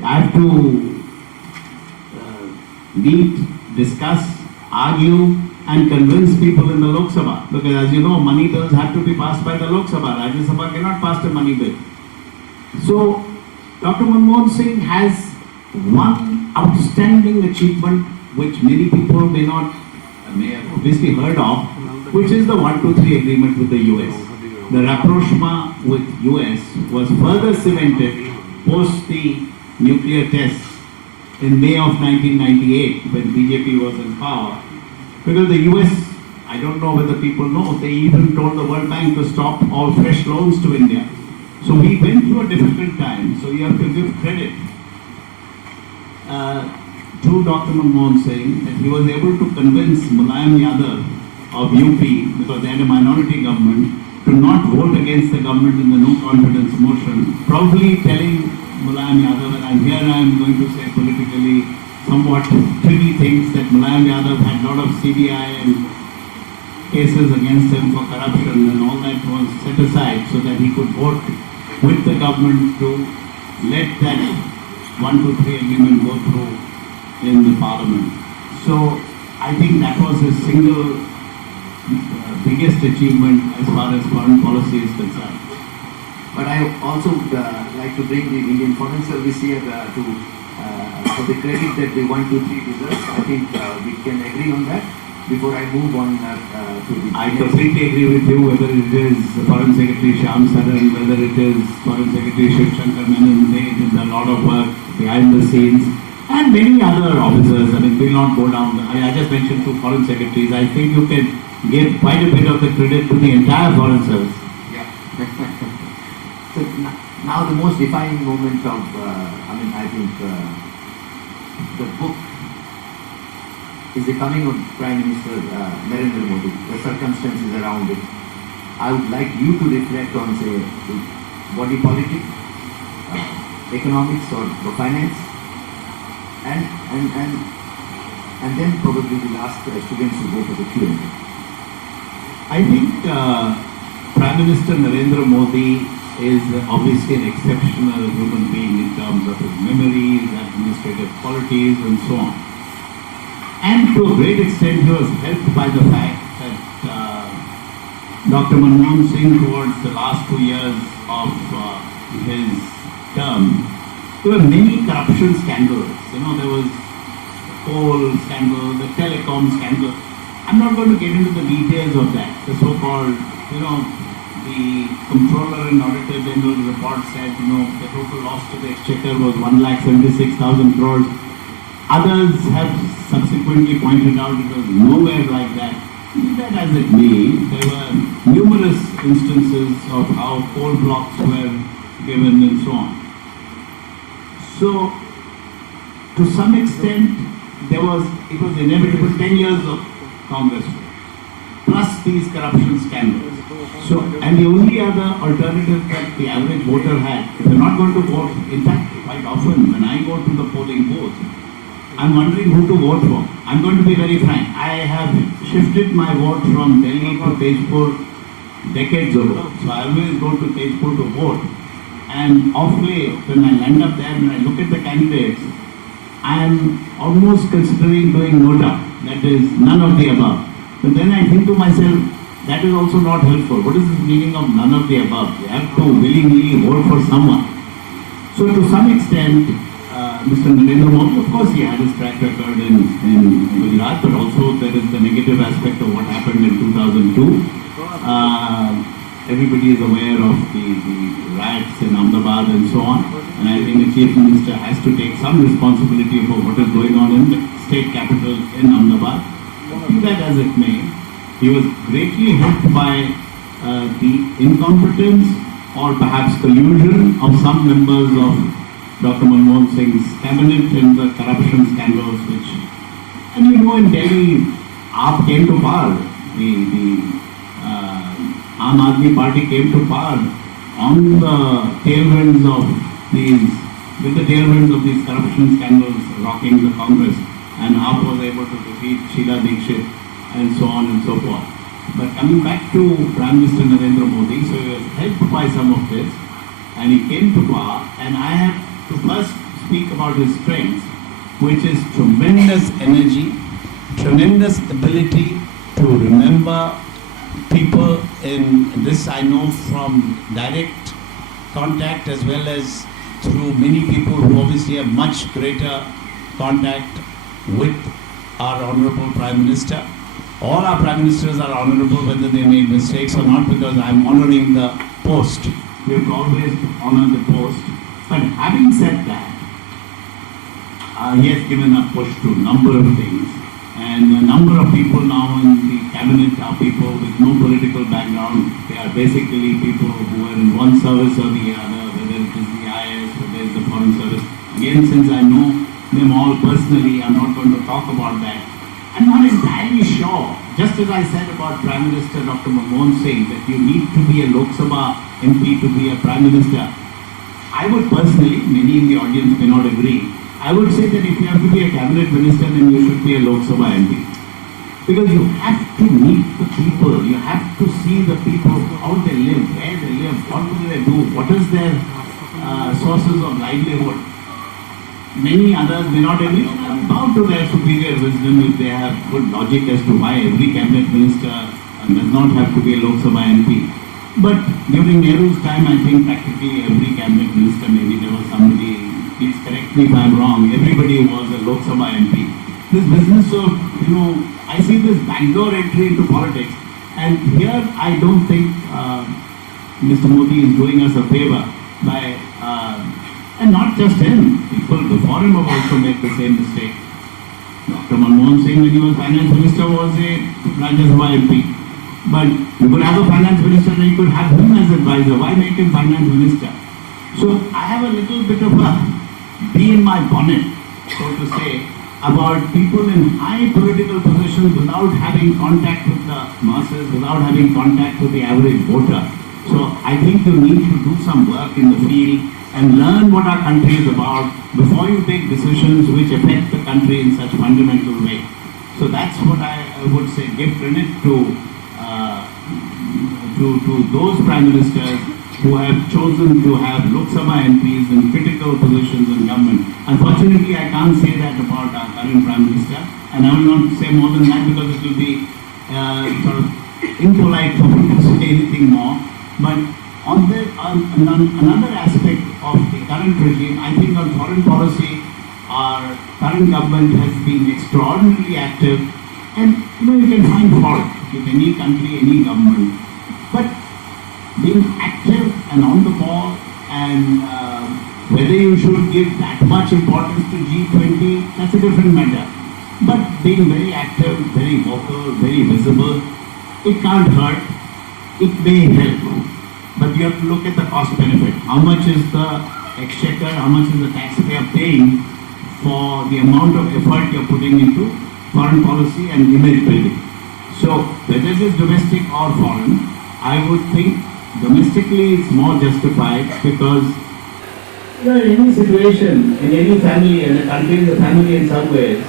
I have to meet, discuss, argue and convince people in the Lok Sabha. Because as you know, money bills have to be passed by the Lok Sabha. Rajya Sabha cannot pass a money bill. So, Dr. Manmohan Singh has one outstanding achievement which many people may have obviously heard of, which is the 123 agreement with the US. The rapprochement with US was further cemented post the nuclear tests in May of 1998 when BJP was in power. Because the US, I don't know whether people know, they even told the World Bank to stop all fresh loans to India. So we went through a difficult time, so you have to give credit to Dr. Manmohan Singh that he was able to convince Mulayam Yadav of UP, because they had a minority government, to not vote against the government in the no confidence motion, probably telling Mulayam Yadav, and here I am going to say politically somewhat tricky things, that Mulayam Yadav had a lot of CBI and cases against him for corruption, and all that was set aside so that he could vote with the government to let that 123 agreement go through in the parliament. So I think that was his single biggest achievement as far as foreign policy is concerned. But I also like to bring the Indian Foreign Service here for the credit that the 123 deserves. I think we can agree on that. Before I move on to the... I completely agree with you, whether it is Foreign Secretary Shyam Saran, whether it is Foreign Secretary Shiv Shankar Menon, they did a lot of work behind the scenes, and many other officers. I mean, we'll not go down. I just mentioned two Foreign Secretaries. I think you can give quite a bit of the credit to the entire Foreign Service. Yeah. So now the most defining moment of, I think the book is the coming of Prime Minister Narendra Modi, the circumstances around it. I would like you to reflect on, say, the body politics, economics or finance, and then probably the last students who go for the Q&A. I think Prime Minister Narendra Modi is obviously an exceptional human being in terms of his memory, his administrative qualities and so on. And to a great extent he was helped by the fact that Dr. Manmohan Singh, towards the last 2 years of his term, there were many corruption scandals. There was the coal scandal, the telecom scandal. I'm not going to get into the details of that. The so-called, the Comptroller and Auditor General report said, the total loss to the exchequer was 1,76,000 crores. Others have subsequently pointed out it was nowhere like that. Be that as it may, there were numerous instances of how coal blocks were given and so on. So, to some extent, it was inevitable 10 years of Congress, plus these corruption scandals. So, and the only other alternative that the average voter had, if you're not going to vote, in fact, quite often when I go to the polling booth, I'm wondering who to vote for. I'm going to be very frank. I have shifted my vote from Delhi to Tezpur decades ago. So I always go to Tezpur to vote. And of late, when I land up there, when I look at the candidates, I am almost considering doing nota. That is, none of the above. But then I think to myself, that is also not helpful. What is the meaning of none of the above? You have to willingly vote for someone. So to some extent, Mr. Narendra Modi, of course, he had his track record in Gujarat, but also there is the negative aspect of what happened in 2002. everybody is aware of the riots in Ahmedabad and so on. And I think the Chief Minister has to take some responsibility for what is going on in the state capital in Ahmedabad. Be that as it may, he was greatly helped by the incompetence or perhaps collusion of some members of Dr. Manmohan Singh's cabinet in the corruption scandals which, and you know, in Delhi, AAP came to power. The Aam Aadmi Party came to power on the tailwinds of these, with the tailwinds of these corruption scandals rocking the Congress, and AAP was able to defeat Sheila Dikshit and so on and so forth. But coming back to Prime Minister Narendra Modi, so he was helped by some of this, and he came to power, and I have to first speak about his strengths, which is tremendous energy, tremendous ability to remember people. In this I know from direct contact as well as through many people who obviously have much greater contact with our Honorable Prime Minister. All our Prime Ministers are honorable whether they made mistakes or not, because I am honoring the post. We have always honored the post. But having said that, he has given a push to a number of things. And a number of people now in the cabinet are people with no political background. They are basically people who are in one service or the other, whether it is the IAS, whether it is the Foreign Service. Again, since I know them all personally, I'm not going to talk about that. I'm not entirely sure, just as I said about Prime Minister Dr. Manmohan Singh, that you need to be a Lok Sabha MP to be a Prime Minister. I would personally, many in the audience may not agree, I would say that if you have to be a cabinet minister, then you should be a Lok Sabha MP. Because you have to meet the people, you have to see the people, how they live, where they live, what do they do, what is their sources of livelihood. Many others may not agree, and I'm bound to their superior wisdom if they have good logic as to why every cabinet minister does not have to be a Lok Sabha MP. But during Nehru's time, I think practically every cabinet minister, maybe there was somebody, please correct me if I'm wrong, everybody was a Lok Sabha MP. This business of, I see this backdoor entry into politics, and here I don't think Mr. Modi is doing us a favor by, and not just him, people before him have also made the same mistake. Dr. Manmohan Singh, when he was finance minister, was a Rajya Sabha MP. But you could have a finance minister and you could have him as advisor. Why make him finance minister? So I have a little bit of a bee in my bonnet, so to say, about people in high political positions without having contact with the masses, without having contact with the average voter. So I think you need to do some work in the field and learn what our country is about before you take decisions which affect the country in such fundamental way. So that's what I would say, give credit to those prime ministers who have chosen to have Lok Sabha MPs in critical positions in government. Unfortunately, I can't say that about our current Prime Minister, and I will not say more than that because it will be sort of impolite for me to say anything more. But on another aspect of the current regime, I think on foreign policy, our current government has been extraordinarily active, and you can find fault with any country, any government. But being active and on the ball, and whether you should give that much importance to G20, that's a different matter. But being very active, very vocal, very visible, it can't hurt, it may help. But you have to look at the cost benefit. How much is the exchequer, how much is the taxpayer paying for the amount of effort you're putting into foreign policy and image building? So whether it is domestic or foreign, I would think domestically it's more justified because in any situation, in any family, and a country is a family in some ways,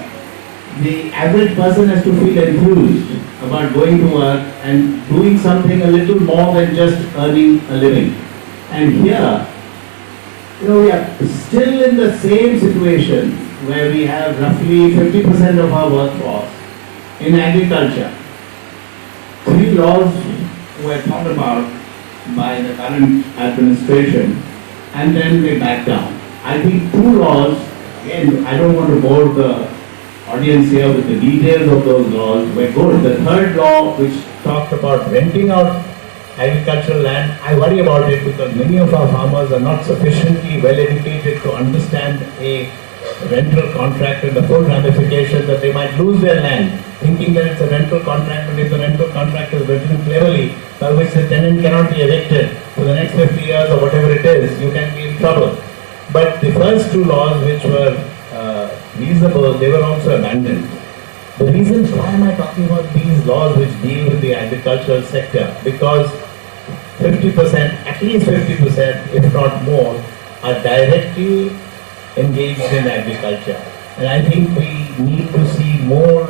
the average person has to feel enthused about going to work and doing something a little more than just earning a living. And here, we are still in the same situation where we have roughly 50% of our workforce in agriculture. 3 laws were thought about by the current administration, and then they backed down. I think 2 laws, again, I don't want to bore the audience here with the details of those laws, were good. The 3rd law, which talked about renting out agricultural land. I worry about it because many of our farmers are not sufficiently well educated to understand a rental contract and the full ramifications that they might lose their land, thinking that it's a rental contract, but if the rental contract is written cleverly, by which the tenant cannot be evicted for the next 50 years or whatever it is, you can be in trouble. But the first two laws, which were reasonable, they were also abandoned. The reason why am I talking about these laws which deal with the agricultural sector? Because 50%, at least 50%, if not more, are directly engaged in agriculture. And I think we need to see more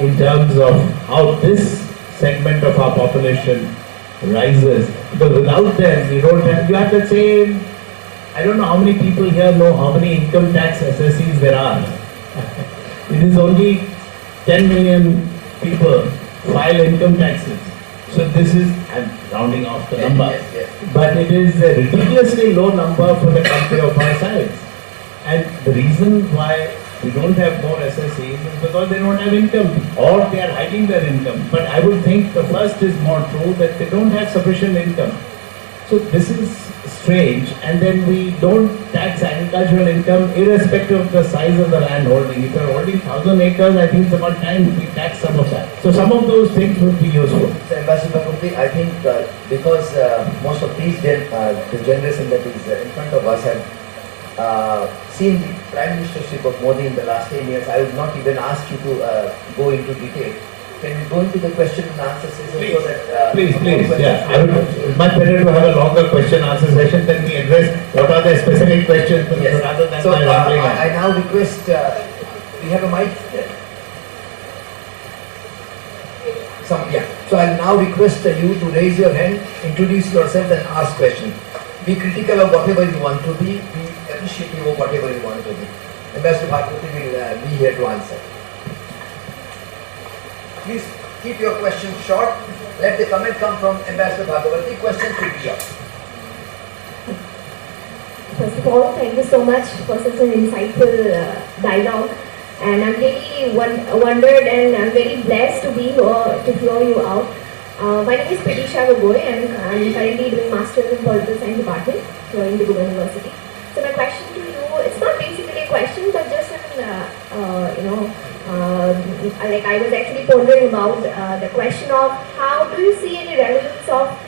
in terms of how this segment of our population rises. Because without them, you have the same, I don't know how many people here know how many income tax assessees there are. It is only 10 million people file income taxes. So this is, I'm rounding off the number, but it is a ridiculously low number for the country of our size. And the reason why we don't have more SSEs is because they don't have income, or they are hiding their income. But I would think the first is more true, that they don't have sufficient income. So this is strange, and then we don't tax agricultural income irrespective of the size of the land holding. If you're holding 1,000 acres, I think it's about time we tax some of that. So some of those things would be useful. So Ambassador Bhagwati, I think because most of these the generation that is in front of us have seen the Prime Ministership of Modi in the last 10 years, I would not even ask you to go into detail. Can we go into the question and answer session so that... Please, yeah. I would, it's much better to have a longer question answer session than we address what are the specific questions rather than so, I now request, we have a mic there. So I'll now request you to raise your hand, introduce yourself and ask questions. Be critical of whatever you want to be appreciative of whatever you want to be. Ambassador Bhagwati will be here to answer. Please keep your questions short. Let the comment come from Ambassador Bhagwati. Questions will be yours. First of all, thank you so much for such an insightful dialogue. And I'm really wondered and I'm very blessed to be here to hear you out. My name is Pratisha Gogoi and I'm currently doing Masters in Political Science Department here in Diguma University. So my question to you, it's not basically a question but just like I was actually pondering about the question of how do you see any relevance of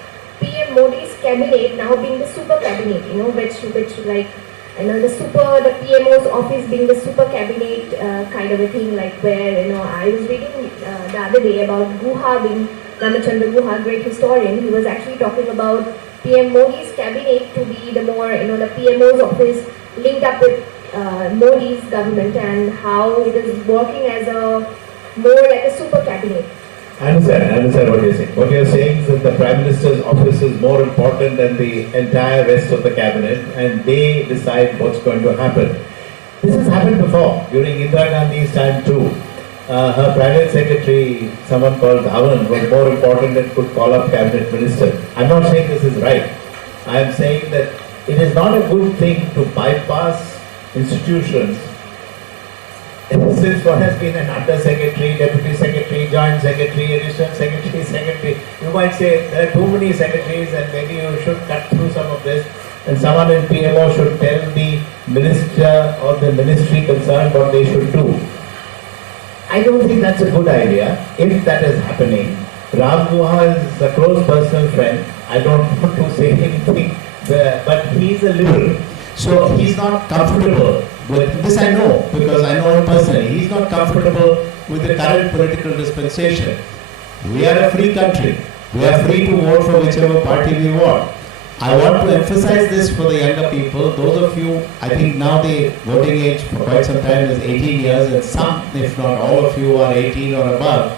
PM Modi's cabinet now being the super cabinet, which like, the PMO's office being the super cabinet kind of a thing, like where, I was reading the other day about Guha being, Ramachandra Guha, great historian, he was actually talking about PM Modi's cabinet to be the more, the PMO's office linked up with Modi's government and how it is working as a more like a super cabinet. I understand what you're saying. What you're saying is that the Prime Minister's office is more important than the entire rest of the cabinet and they decide what's going to happen. This has happened before, during Indira Gandhi's time too. Her private secretary, someone called Dhawan, was more important and could call up cabinet minister. I'm not saying this is right. I'm saying that it is not a good thing to bypass institutions. Since one has been an under secretary, deputy secretary, joint secretary, additional secretary, you might say there are too many secretaries and maybe you should cut through some of this and someone in PMO should tell the minister or the ministry concerned what they should do. I don't think that's a good idea. If that is happening, Ram Guha is a close personal friend. I don't want to say anything, but he's a liberal. So he's not comfortable with this. I know because I know him personally. He's not comfortable with the current political dispensation. We are a free country. We are free to vote for whichever party we want. I want to emphasize this for the younger people. Those of you, I think now the voting age for quite some time is 18 years and some, if not all of you are 18 or above.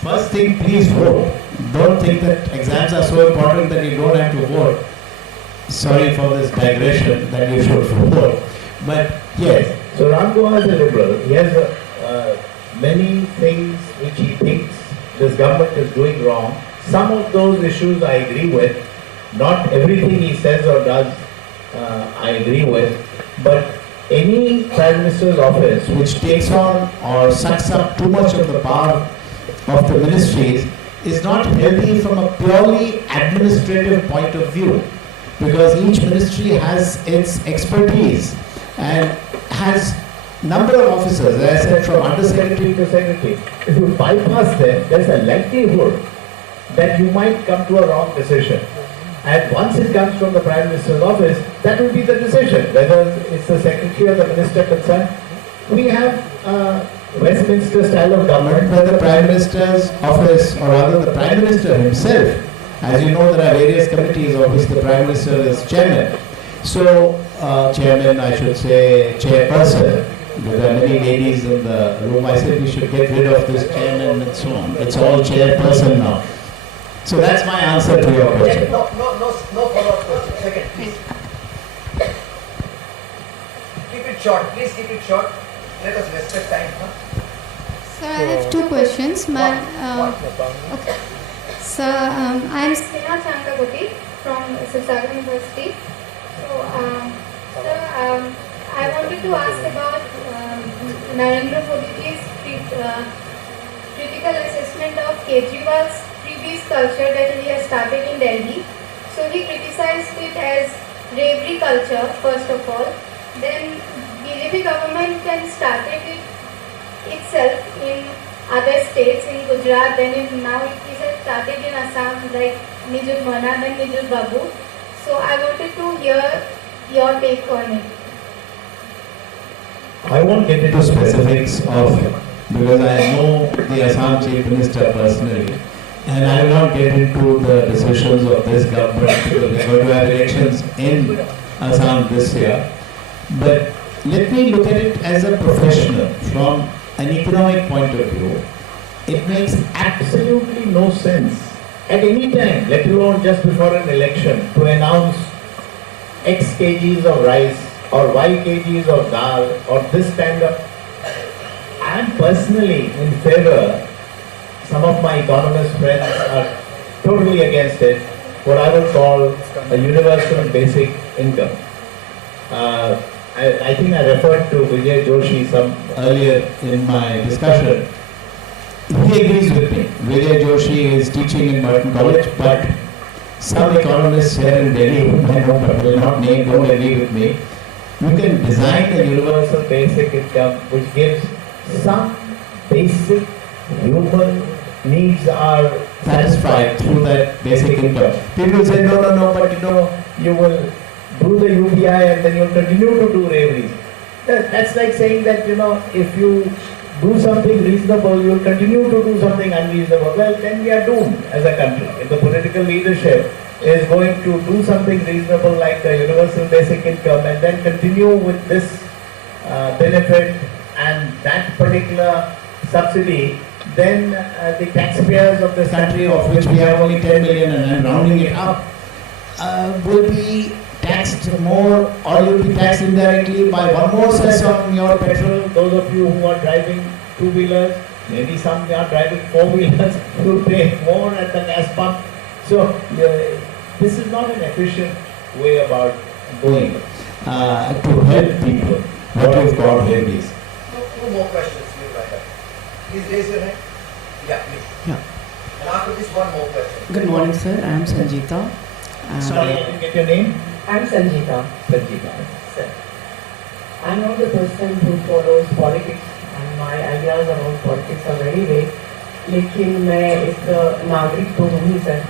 First thing, please vote. Don't think that exams are so important that you don't have to vote. Sorry for this digression that you should vote. But yes, so Ram Guha is a liberal. He has many things which he thinks this government is doing wrong. Some of those issues I agree with. Not everything he says or does I agree with. But any Prime Minister's office which takes on or sucks up too much of the power of the ministries is not healthy from a purely administrative point of view, because each ministry has its expertise and has number of officers, as I said, from undersecretary to secretary. If you bypass them, there's a likelihood that you might come to a wrong decision. And once it comes from the Prime Minister's office, that will be the decision, whether it's the secretary or the minister concerned. We have Westminster style of government where the Prime Minister's office, or rather the Prime Minister himself, as you know, there are various committees of which the Prime Minister is chairman. So, chairman, I should say, chairperson. There are many ladies in the room. I said we should get rid of this chairman and so on. It's all chairperson now. So that's my answer to your question. No follow-up question. Second, please. Keep it short. Please keep it short. Let us respect time. Huh? Sir, I have two questions. Okay. Sir, I am Sneha Chankavati from Sivsagar University. So, sir, I wanted to ask about Narendra Modi's critical assessment of Kejriwal's freebies culture that he has started in Delhi. So he criticized it as bravery culture, first of all. Then BJP government can started it itself in other states, in Gujarat, then now it is started in Assam, like Nijul Mana, then Nijul Babu. So I wanted to hear your take on it. I won't get into specifics of, because I know the Assam Chief Minister personally, and I will not get into the decisions of this government because we are going to have elections in Assam this year. But let me look at it as a professional from an economic point of view. It makes absolutely no sense at any time, let alone just before an election, to announce X kgs of rice or Y kgs of dal or this kind of. I am personally in favor, some of my economist friends are totally against it, what I would call a universal basic income. I think I referred to Vijay Joshi some earlier in my discussion. He agrees with me. Vijay Joshi is teaching in Merton College, but some economists here in Delhi, whom I know but will not name, don't agree with me. You can design a universal basic income which gives some basic human needs are satisfied through that basic income. People say, no, but you will do the UBI and then you'll continue to do reveries. That's like saying that, if you do something reasonable, you'll continue to do something unreasonable. Well, then we are doomed as a country. If the political leadership is going to do something reasonable like the universal basic income and then continue with this benefit and that particular subsidy, then the taxpayers of this country, of which we have only 10 million and I'm rounding it up, will be taxed more, or you'll be taxed indirectly by one more cess on your petrol. Those of you who are driving two-wheelers, maybe some are driving four-wheelers, will pay more at the gas pump. So this is not an efficient way about going to help people. What we've got here is. Two more questions, please raise your hand. Yeah, please. Yeah. And after this, one more question. Good morning, sir. I am Sanjita. Sorry, I didn't get your name. I am Sanjita. Sanjita. Sir. I am not the person who follows politics and my ideas about politics are very vague. लेकिन मैं एक नागरिक तो हूँ ही sir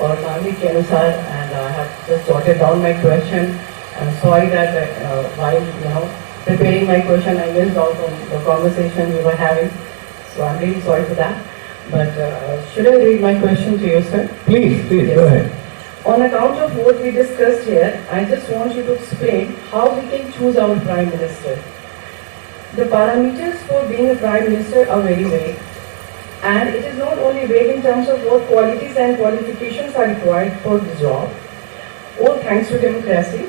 और नागरिक के अनुसार and I have just jotted down my question. I'm sorry that while preparing my question I missed out on the conversation we were having. So I'm really sorry for that. But should I read my question to you, sir? Please, Yes. go ahead. On account of what we discussed here, I just want you to explain how we can choose our Prime Minister. The parameters for being a Prime Minister are very vague. And it is not only vague in terms of what qualities and qualifications are required for the job, all thanks to democracy.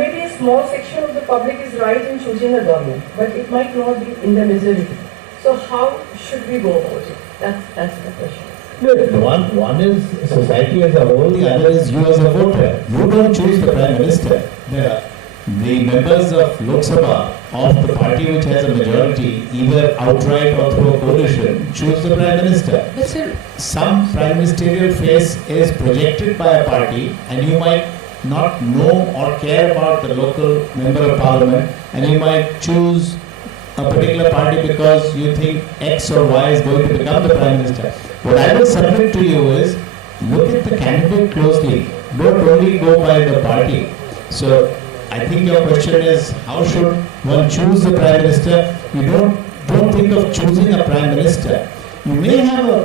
Maybe a small section of the public is right in choosing a government, but it might not be in the majority. So how should we go about it? That's the question. One is society as a whole, the other is you as a voter. You don't choose the Prime Minister. The the members of Lok Sabha of the party which has a majority, either outright or through a coalition, choose the Prime Minister. But still, some prime ministerial face is projected by a party, and you might not know or care about the local member of parliament, and you might choose a particular party because you think X or Y is going to become the Prime Minister. What I will submit to you is, look at the candidate closely. Don't only go by the party. So, I think your question is, how should one choose the Prime Minister? You don't think of choosing a Prime Minister. You may have a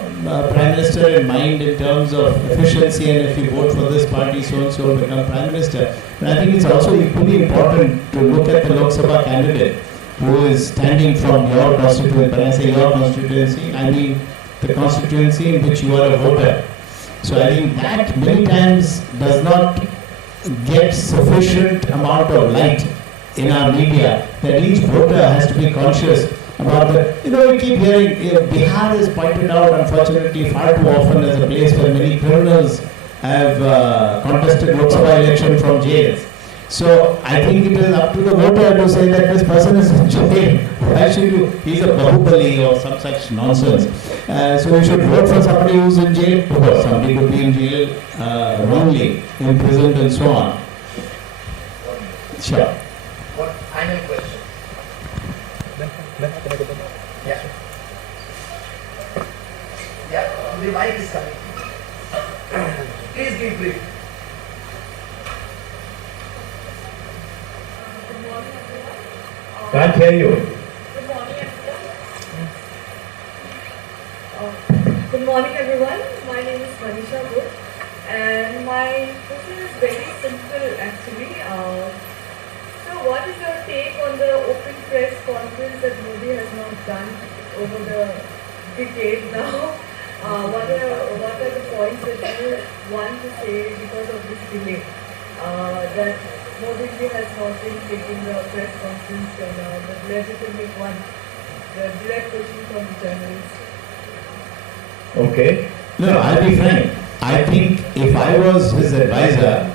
Prime Minister in mind in terms of efficiency, and if you vote for this party, so-and-so will become Prime Minister. But I think it's also equally important to look at the Lok Sabha candidate who is standing from your constituency. When I say your constituency, I mean the constituency in which you are a voter. So I think that many times does not get sufficient amount of light in our media, that each voter has to be conscious about the, we keep hearing, Bihar is pointed out unfortunately far too often as a place where many criminals have contested Lok Sabha election from jails. So I think it is up to the voter to say that this person is in jail. Why should you? He's a Bahubali or some such nonsense. So you should vote for somebody who's in jail, because somebody could be in jail wrongly, imprisoned and so on. Sure. What final question? Yeah. Yeah, the mic is coming. Please be brief. Can't hear you. Good morning, everyone. Good morning, everyone. My name is Manisha Good, and my question is very simple, actually. So, what is your take on the open press conference that Modi has not done over the decade now? What are the points that you want to say because of this delay? That Modi ji has not been taking the press conference, and the legitimate one, the direct question from the journalists. Okay. No, I'll be frank. I think if I was his advisor,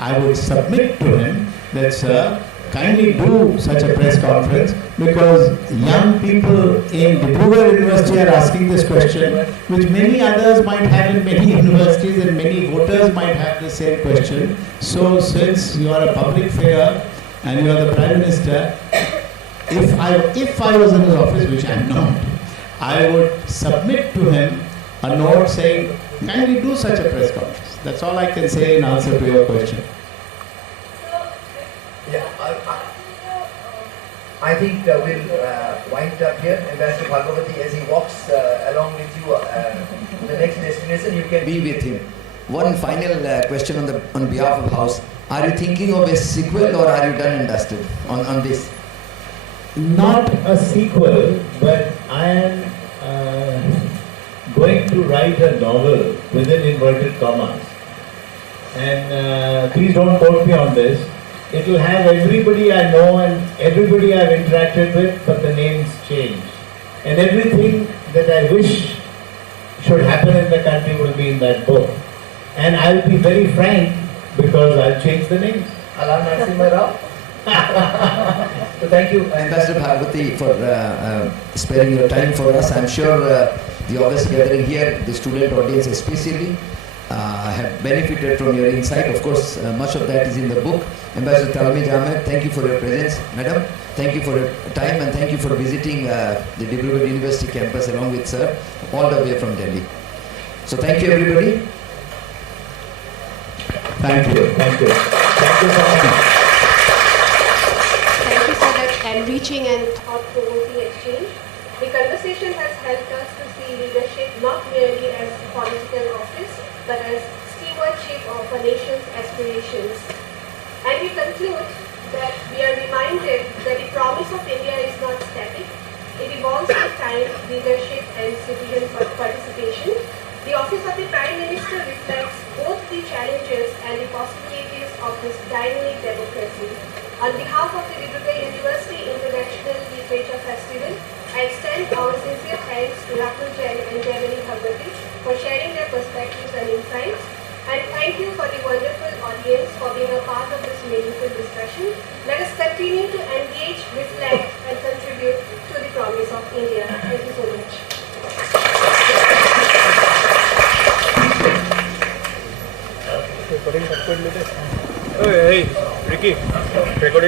I would submit to him that, sir, kindly do such a press conference, because young people in Dibrugarh University are asking this question, which many others might have in many universities, and many voters might have the same question. So since you are a public figure and you are the Prime Minister, if I was in his office, which I am not, I would submit to him a note saying, kindly do such a press conference. That's all I can say in answer to your question. Yeah, I think we'll wind up here. Ambassador Bhagwati, as he walks along with you to the next destination, you can Be with him. One final question on behalf of House. Are you thinking of a sequel, or are you done and dusted on this? Not a sequel, but I am going to write a novel within inverted commas. And please don't quote me on this. It will have everybody I know and everybody I've interacted with, but the names change. And everything that I wish should happen in the country will be in that book. And I'll be very frank, because I'll change the names. Alan Narasimha Rao. So thank you, Ambassador Bhagwati, for sparing your time for us. I'm sure the August gathering here, the student audience especially, have benefited from your insight. Of course, much of that is in the book. Ambassador Talmij Ahmed, thank you for your presence. Madam, thank you for your time, and thank you for visiting the Dibrugarh University campus along with sir, all the way from Delhi. So thank you, everybody. Thank you. Thank you. Thank you so much. Thank you for that enriching and thought-provoking exchange. The conversation has helped us to see leadership not merely as political office, but as stewardship of a nation's aspirations. And we conclude that we are reminded that the promise of India is not static. It evolves with time, leadership, and citizen participation. The office of the Prime Minister reflects both the challenges and the possibilities of this dynamic democracy. On behalf of the Dibrugarh University International Literature Festival, I extend our sincere thanks to Rakul Jain and Jaimini Bhagwati for sharing their perspectives and insights. And thank you for the wonderful audience for being a part of this meaningful discussion. Let us continue to engage, reflect, and contribute to the promise of India. Thank you so much. Hey, Ricky, recording.